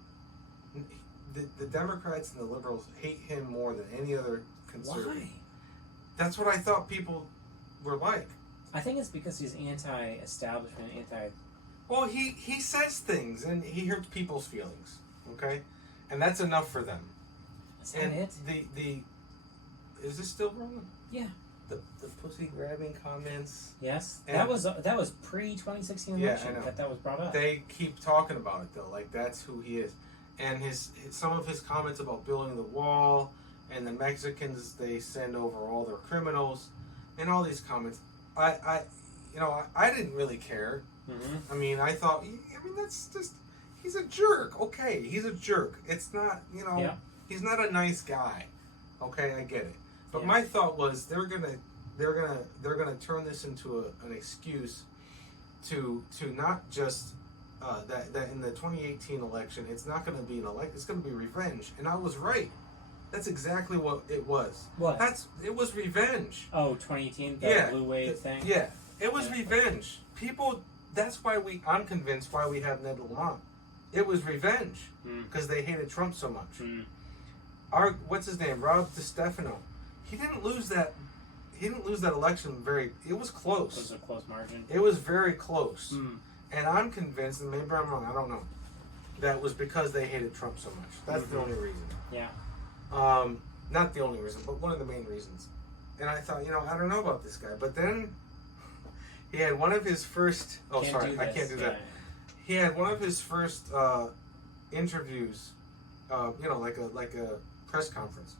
The Democrats and the liberals hate him more than any other conservative. Why? That's what I thought people were like. I think it's because he's anti-establishment, Well, he says things and he hurts people's feelings. Okay, and that's enough for them. Is that it? The is this still rolling? Yeah. The pussy grabbing comments. Yes. And That was pre-2016 election. Yeah, I know. That was brought up. They keep talking about it though, like that's who he is, and some of his comments about building the wall and the Mexicans they send over all their criminals, and all these comments. I didn't really care. Mm-hmm. I mean, that's just he's a jerk. Okay, he's a jerk. It's not he's not a nice guy. Okay, I get it. But my thought was they're gonna turn this into an excuse to not just that in the 2018 election it's not going to be an election, it's going to be revenge, and I was right. That's exactly what it was. What? It was revenge. Oh, 2018, the blue wave thing. Yeah, it was revenge. People. That's why I'm convinced why we have Ned Lamont. It was revenge because they hated Trump so much. What's his name? Rob DiStefano. He didn't lose that election it was close. It was a close margin. It was very close. And I'm convinced, and maybe I'm wrong, I don't know, that was because they hated Trump so much. That's the only reason. Yeah. Not the only reason, but one of the main reasons. And I thought, I don't know about this guy. But then he had one of his first I can't do that. He had one of his first interviews, like a press conference.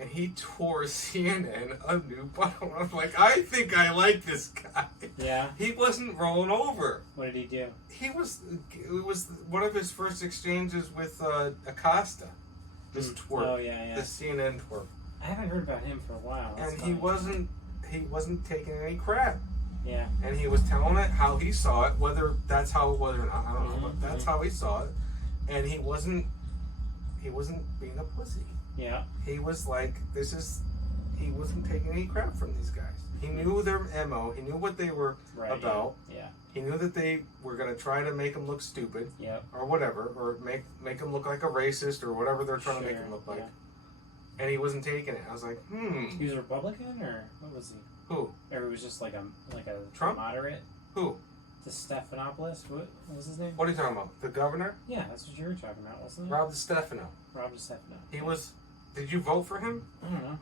And he tore CNN a new bottle. I'm like, I think I like this guy. Yeah. He wasn't rolling over. What did he do? It was one of his first exchanges with Acosta. This twerp. Oh yeah. The CNN twerp. I haven't heard about him for a while. And he wasn't taking any crap. Yeah. And he was telling it how he saw it, whether that's how it was or not, I don't know, but that's how he saw it. And he wasn't being a pussy. Yeah. He was like, he wasn't taking any crap from these guys. He knew their MO. He knew what they were about. Yeah. He knew that they were going to try to make him look stupid. Yep. Or whatever. Or make him look like a racist or whatever they're trying to make him look like. Yeah. And he wasn't taking it. I was like, He was a Republican or what was he? Who? Or he was just like a Trump? moderate? Who? The Stephanopoulos? What was his name? What are you talking about? The governor? Yeah, that's what you were talking about, wasn't it? Rob DiStefano. Rob DiStefano. He was... Did you vote for him? I don't know.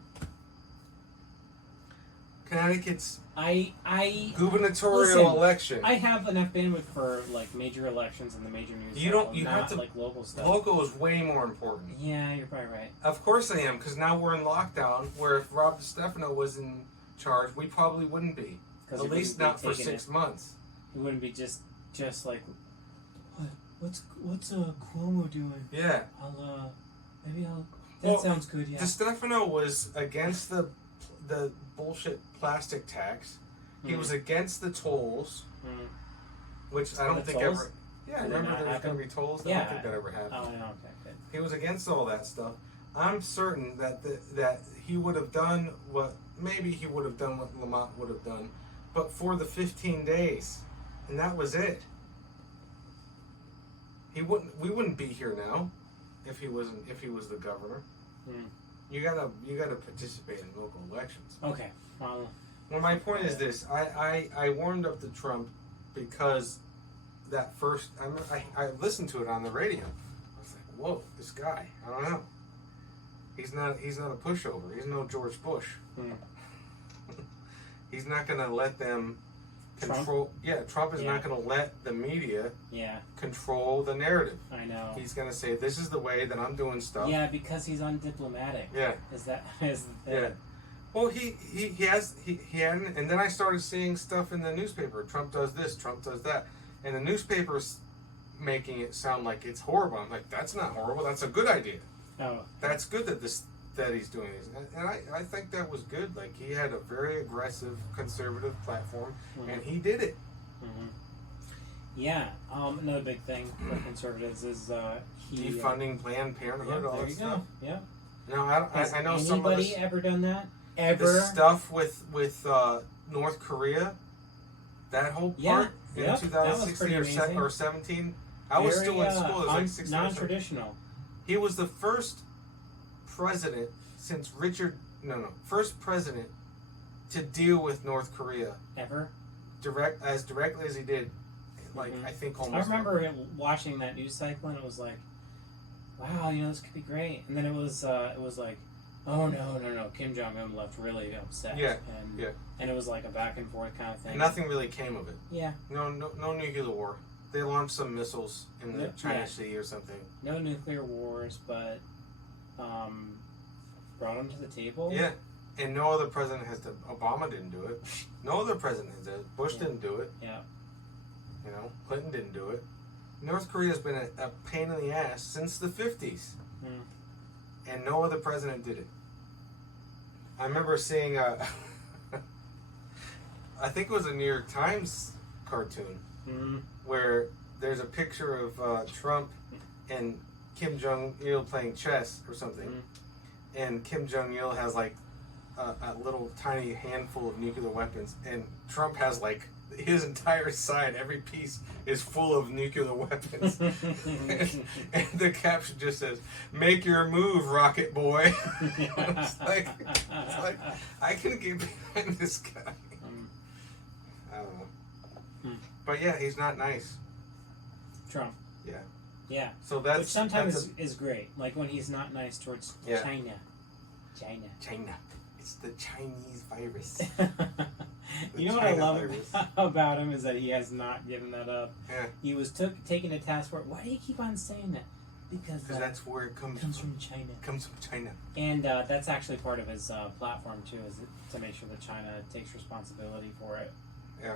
Connecticut's I gubernatorial election. I have enough bandwidth for like major elections and the major news. You don't. You have to like local stuff. Local is way more important. Yeah, you're probably right. Of course I am, because now we're in lockdown. Where if Rob DiStefano was in charge, we probably wouldn't be. At least not for 6 months. He wouldn't be just like, what's Cuomo doing? Yeah. That sounds good. Yeah. DiStefano was against the bullshit plastic tax. He was against the tolls, which I don't think tolls? ever. Yeah, remember there was going to be tolls. I don't think that ever happened. Oh no, okay. He was against all that stuff. I'm certain that he would have done what Lamont would have done, but for the 15 days, and that was it. We wouldn't be here now if he was the governor. You gotta participate in local elections. Okay. Well, my point is this: I warmed up to Trump because that first I listened to it on the radio. I was like, whoa, this guy. I don't know. He's not a pushover. He's no George Bush. He's not gonna let them control. Trump is not gonna let the media control the narrative. I know. He's gonna say this is the way that I'm doing stuff. Yeah, because he's undiplomatic. Yeah. Is the thing. Yeah. Well, he hadn't, and then I started seeing stuff in the newspaper. Trump does this, Trump does that, And the newspaper's making it sound like it's horrible. I'm like, that's not horrible. That's a good idea. Oh. That's good that he's doing this. And I think that was good. Like, he had a very aggressive conservative platform, and he did it. Mm-hmm. Yeah. Another big thing for conservatives is defunding Planned Parenthood. Yeah, all there that you stuff. go. Yeah. No, I know some of Anybody ever done that? Ever? the stuff with North Korea. That whole part in 2016 or 17. I was still in school. It was like 16 non-traditional. He was the first president since first president to deal with North Korea Ever? directly as he did. Like, I think almost. I remember watching that news cycle, and it was like, wow, this could be great. And then it was like, oh no, Kim Jong Un left really upset. Yeah. And it was like a back and forth kind of thing. Nothing really came of it. Yeah. No nuclear war. They launched some missiles in the China Sea or something. No nuclear wars, but brought them to the table. Yeah. And no other president has to. Obama didn't do it. No other president has it. Bush didn't do it. Yeah. Clinton didn't do it. North Korea's been a pain in the ass since the 50s. And no other president did it. I remember seeing I think it was a New York Times cartoon where there's a picture of Trump and Kim Jong-il playing chess or something. And Kim Jong-il has like a little tiny handful of nuclear weapons, and Trump has like his entire side, every piece is full of nuclear weapons. and the caption just says, "Make your move, rocket boy." it's like, I can get behind this guy. I don't know. But yeah, he's not nice. Trump. Yeah. Yeah. So that's which sometimes is great. Like when he's not nice towards China. It's the Chinese virus. You know what I love about him is that he has not given that up. Yeah. He was taken to task for it. Why do you keep on saying that? Because that's where it comes from China. Comes from China. And that's actually part of his platform too, is to make sure that China takes responsibility for it. Yeah.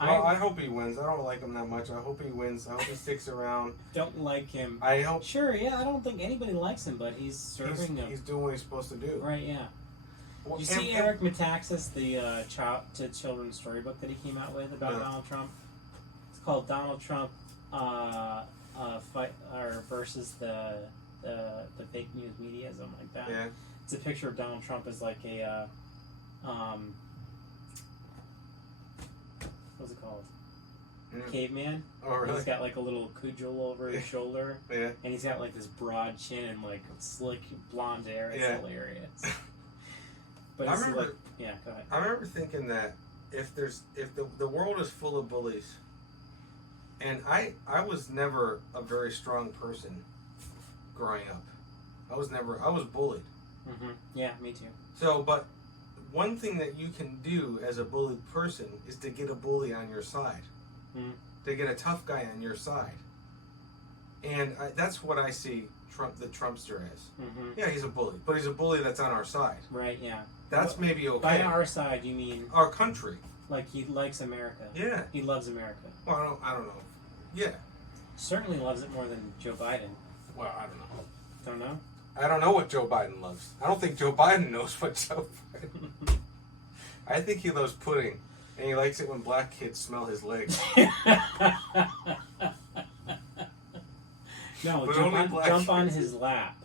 Well, I hope he wins. I don't like him that much. I hope he wins. I hope he sticks around. Don't like him. I hope. Sure, yeah. I don't think anybody likes him, but he's serving He's doing what he's supposed to do. Right, yeah. Well, you see Eric Metaxas, the children's storybook that he came out with about Donald Trump? It's called Donald Trump versus the fake news media, something like that. Yeah. It's a picture of Donald Trump as like a what's it called? Caveman. Oh, really? He's got like a little cudgel over his shoulder. Yeah. And he's got like this broad chin and like slick blonde hair. It's hilarious. But I remember, go ahead. I remember thinking that if the world is full of bullies, and I was never a very strong person growing up. I was bullied. Mm-hmm. Yeah, me too. So, but one thing that you can do as a bullied person is to get a bully on your side. To get a tough guy on your side. And that's what I see the Trumpster as. Yeah, he's a bully, but he's a bully that's on our side. Right, yeah. That's maybe okay. By our side, you mean our country. Like he likes America. Yeah. He loves America. Well, I don't know. Yeah. Certainly loves it more than Joe Biden. Well, I don't know. Don't know? I don't know what Joe Biden loves. I don't think Joe Biden knows what Joe Biden. I think he loves pudding, and he likes it when black kids smell his legs. No, jump on his lap.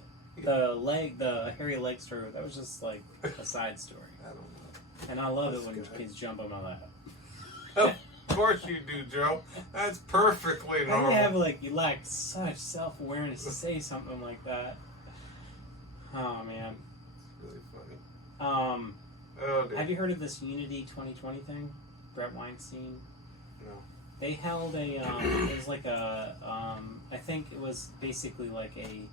The hairy leg story, that was just like a side story. I don't know. And I love it when kids jump on my lap. Of course you do, Joe. That's perfectly normal. You lack such self-awareness to say something like that. Oh, man. It's really funny. Oh, dear. Have you heard of this Unity 2020 thing? Brett Weinstein? No. They held it was like a, I think it was basically like it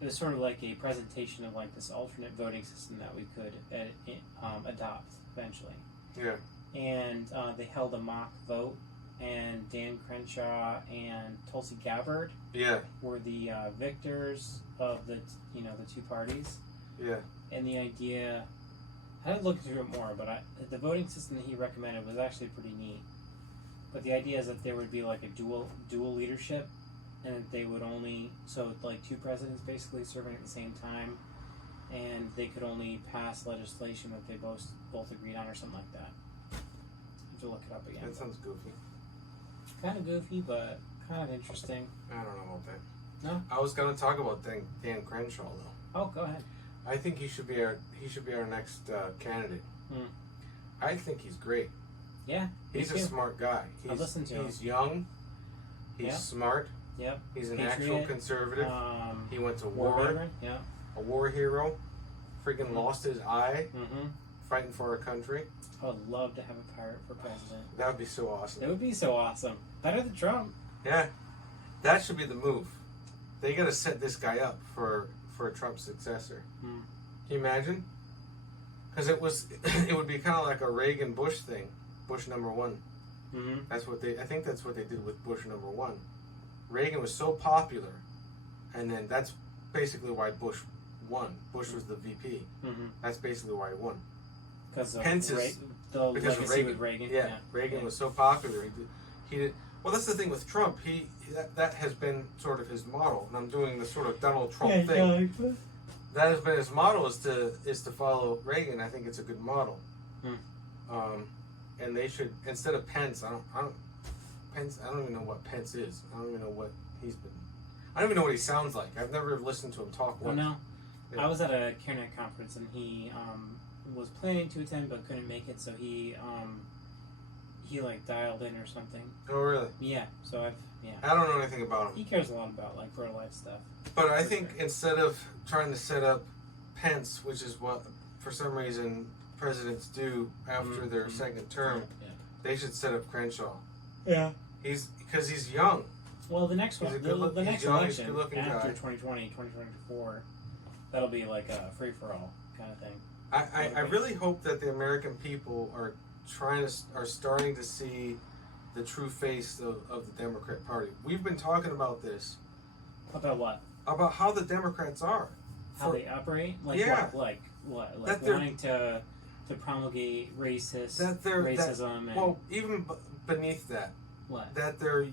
was sort of like a presentation of like this alternate voting system that we could adopt eventually. Yeah. And they held a mock vote, and Dan Crenshaw and Tulsi Gabbard were the victors of the two parties. Yeah. And the idea I had to look through it more, but the voting system that he recommended was actually pretty neat. But the idea is that there would be like a dual leadership, and that they would only like two presidents basically serving at the same time, and they could only pass legislation that they both agreed on or something like that. I have to look it up again. That sounds goofy. Kind of goofy, but kind of interesting. I don't know about that. No? I was going to talk about Dan Crenshaw though. Oh, go ahead. I think he should be our next candidate. I think he's great. Yeah, he's a smart guy. I've listened to him. He's young. He's smart. Yep. He's an Patriot, actual conservative. He went to war. Veteran. Yeah. A war hero. Freaking lost his eye. Mm-hmm. Fighting for our country. I would love to have a pirate for president. That would be so awesome. It would be so awesome. Better than Trump. Yeah. That should be the move. They got to set this guy up for a Trump successor. Can you imagine? Because it would be kind of like a Reagan Bush thing. Bush number one. Mm-hmm. I think that's what they did with Bush number one. Reagan was so popular, and then that's basically why Bush won. Bush was the VP. Mm-hmm. That's basically why he won. Because because Reagan. Yeah, Reagan was so popular. He did. Well, that's the thing with Trump. That has been sort of his model, and I'm doing the sort of Donald Trump thing. That has been his model is to follow Reagan. I think it's a good model. And they should, instead of Pence, I don't even know what Pence is. I don't even know what I don't even know what he sounds like. I've never listened to him talk once. Oh, no. Yeah. I was at a CareNet conference, and he was planning to attend but couldn't make it, so he like dialed in or something. Oh, really? Yeah. So I don't know anything about him. He cares a lot about like pro-life stuff. But I think instead of trying to set up Pence, which is what for some reason presidents do after their second term, they should set up Crenshaw. Yeah. Because he's young. Well, the next one, the next election after guy. 2020, 2024, that'll be like a free-for-all kind of thing. I really hope that the American people are starting to see the true face of the Democrat Party. We've been talking about this. About what? About how the Democrats are. How they operate? Like yeah. what? Like that wanting to promulgate racism. Well, even beneath that. What? That they're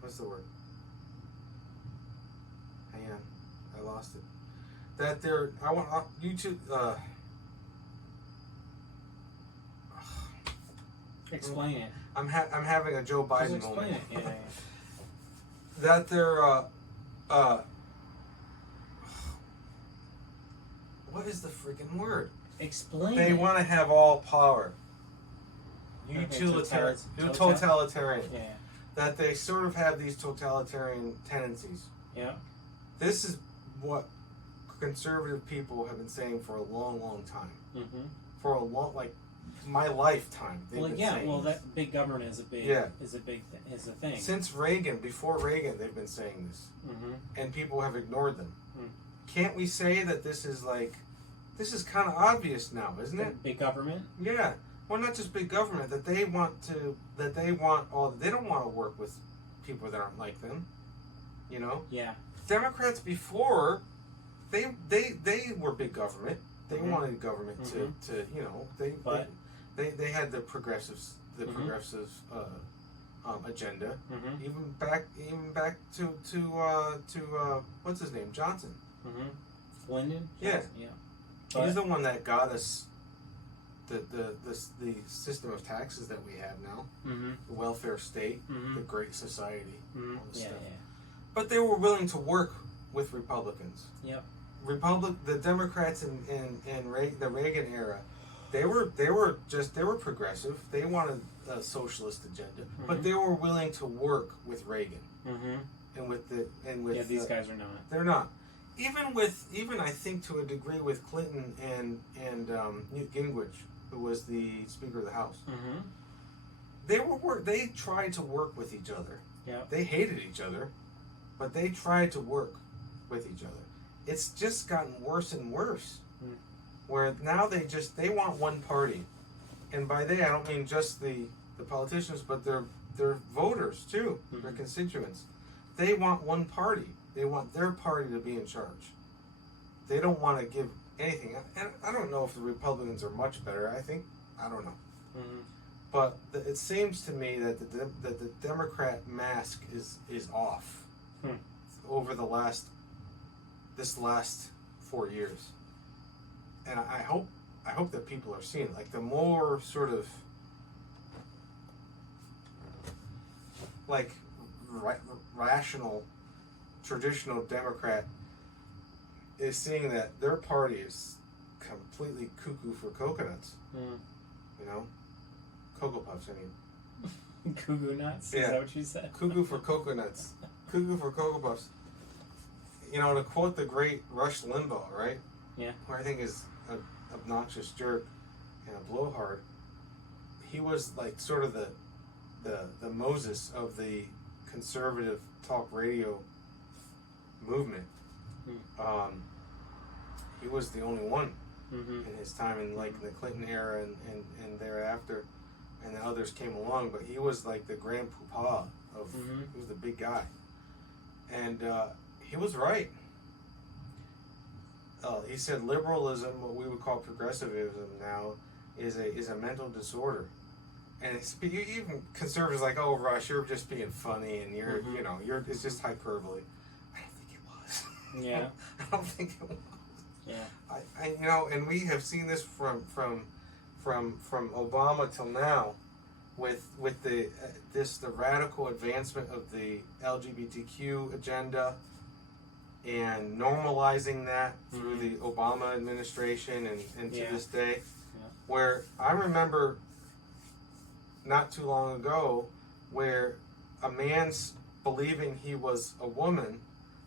what's the word? Hang on, I lost it. That they're you to explain it. I'm having a Joe Biden Just explain moment. it. Yeah. That they're what is the freaking word? Explain. They want to have all power. Totalitarian. Yeah. That they sort of have these totalitarian tendencies. Yeah. This is what conservative people have been saying for a long, long time. Mm-hmm. For a long, like my lifetime. That big government is a thing. Since Reagan, before Reagan, they've been saying this, and people have ignored them. Can't we say that this is kind of obvious now, isn't it? Big government. Yeah. Well, not just big government. They don't want to work with people that aren't like them. You know. Yeah. Democrats before, they were big government. They wanted government to they had the progressive agenda. Even back to what's his name, Johnson. Lyndon. Yeah. Yeah. He's the one that got us the system of taxes that we have now, the welfare state, the Great Society, all this stuff. Yeah. But they were willing to work with Republicans. Yep. The Democrats in the Reagan era, they were progressive. They wanted a socialist agenda, but they were willing to work with Reagan. These guys are not. They're not. Even I think to a degree with Clinton and Newt Gingrich, who was the Speaker of the House. They tried to work with each other. Yeah. They hated each other, but they tried to work with each other. It's just gotten worse and worse. Where now they want one party, and by they I don't mean just the politicians, but their voters too, their constituents. They want one party. They want their party to be in charge. they don't want to give anything. And I don't know if the Republicans are much better. I don't know. Mm-hmm. But it seems to me that the Democrat mask is off over this last 4 years, and I hope that people are seeing it. Like the more sort of like rational, traditional Democrat is seeing that their party is completely cuckoo for coconuts. You know. Cocoa Puffs, I mean. Cuckoo nuts? Yeah. Is that what you said? Cuckoo for coconuts. Cuckoo for Cocoa Puffs. You know, to quote the great Rush Limbaugh, right? Yeah. Who I think is an obnoxious jerk and a blowhard. He was like sort of the Moses of the conservative talk radio movement. He was the only one in his time in like the Clinton era and thereafter. And then others came along, but he was like the grand poobah of, he was the big guy. And he was right. He said liberalism, what we would call progressivism now, is a mental disorder. And even conservatives like, oh, Rush, you're just being funny, and it's just hyperbole. I don't think it was. Yeah. I don't think it was. Yeah. And we have seen this from Obama till now, with the radical advancement of the LGBTQ agenda and normalizing that through the Obama administration and to this day, where I remember not too long ago where a man's believing he was a woman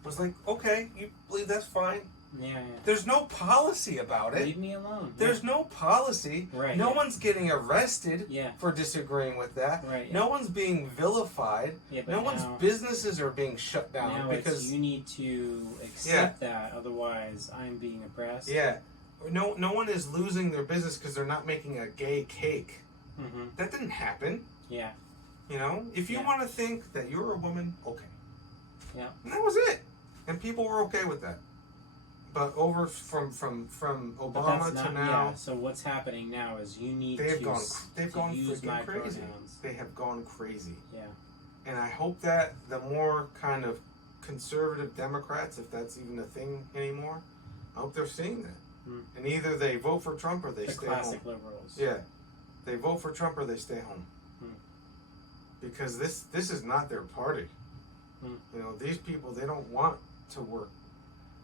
was like, okay, you believe that's fine. Yeah. There's no policy about it. Leave me alone. There's no policy. Right. No one's getting arrested Yeah. for disagreeing with that. Right. Yeah. No one's being vilified. Yeah, but no one's businesses are being shut down now because you need to accept that, otherwise I'm being oppressed. Yeah. No one is losing their business because they're not making a gay cake. That didn't happen. Yeah. You know, if you want to think that you're a woman, okay. Yeah. And that was it. And people were okay with that. But over from Obama to now, yeah. So what's happening now is you need they've to gone use my freaking crazy. pronouns. They have gone crazy. Yeah. And I hope that the more kind of conservative Democrats, if that's even a thing anymore, I hope they're seeing that. And either they vote for Trump or they stay home. The classic liberals. Yeah. They vote for Trump or they stay home. Because this is not their party. You know, these people, they don't want to work.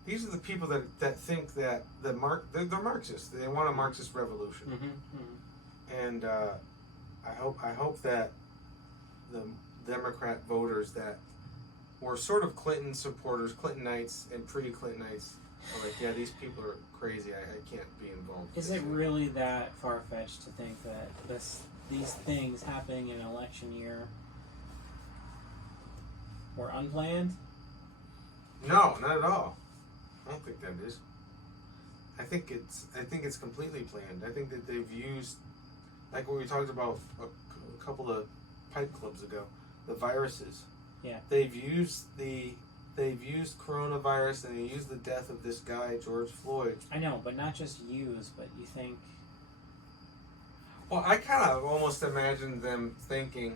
These are the people that think that they're Marxists. They want a Marxist revolution. And I hope that the Democrat voters that were sort of Clinton supporters, Clintonites and pre-Clintonites, are like, yeah, these people are crazy. I can't be involved. Is it really that far-fetched to think that these things happening in an election year were unplanned? No, not at all. I don't think that is. I think it's completely planned. I think that they've used, like what we talked about a couple of pipe clubs ago, the viruses. Yeah. They've used coronavirus and they used the death of this guy, George Floyd. I know, but not just use, but you think. Well, I kind of almost imagine them thinking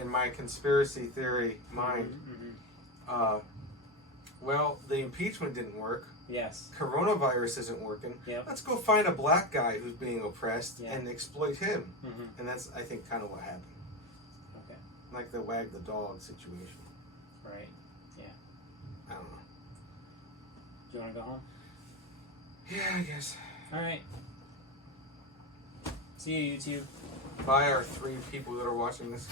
in my conspiracy theory mind. Well, the impeachment didn't work. Yes. Coronavirus isn't working. Yep. Let's go find a black guy who's being oppressed and exploit him. And that's, I think, kind of what happened. Okay. Like the wag the dog situation. Right. Yeah. I don't know. Do you want to go home? Yeah, I guess. All right. See you, YouTube. Bye, our 3 people that are watching this.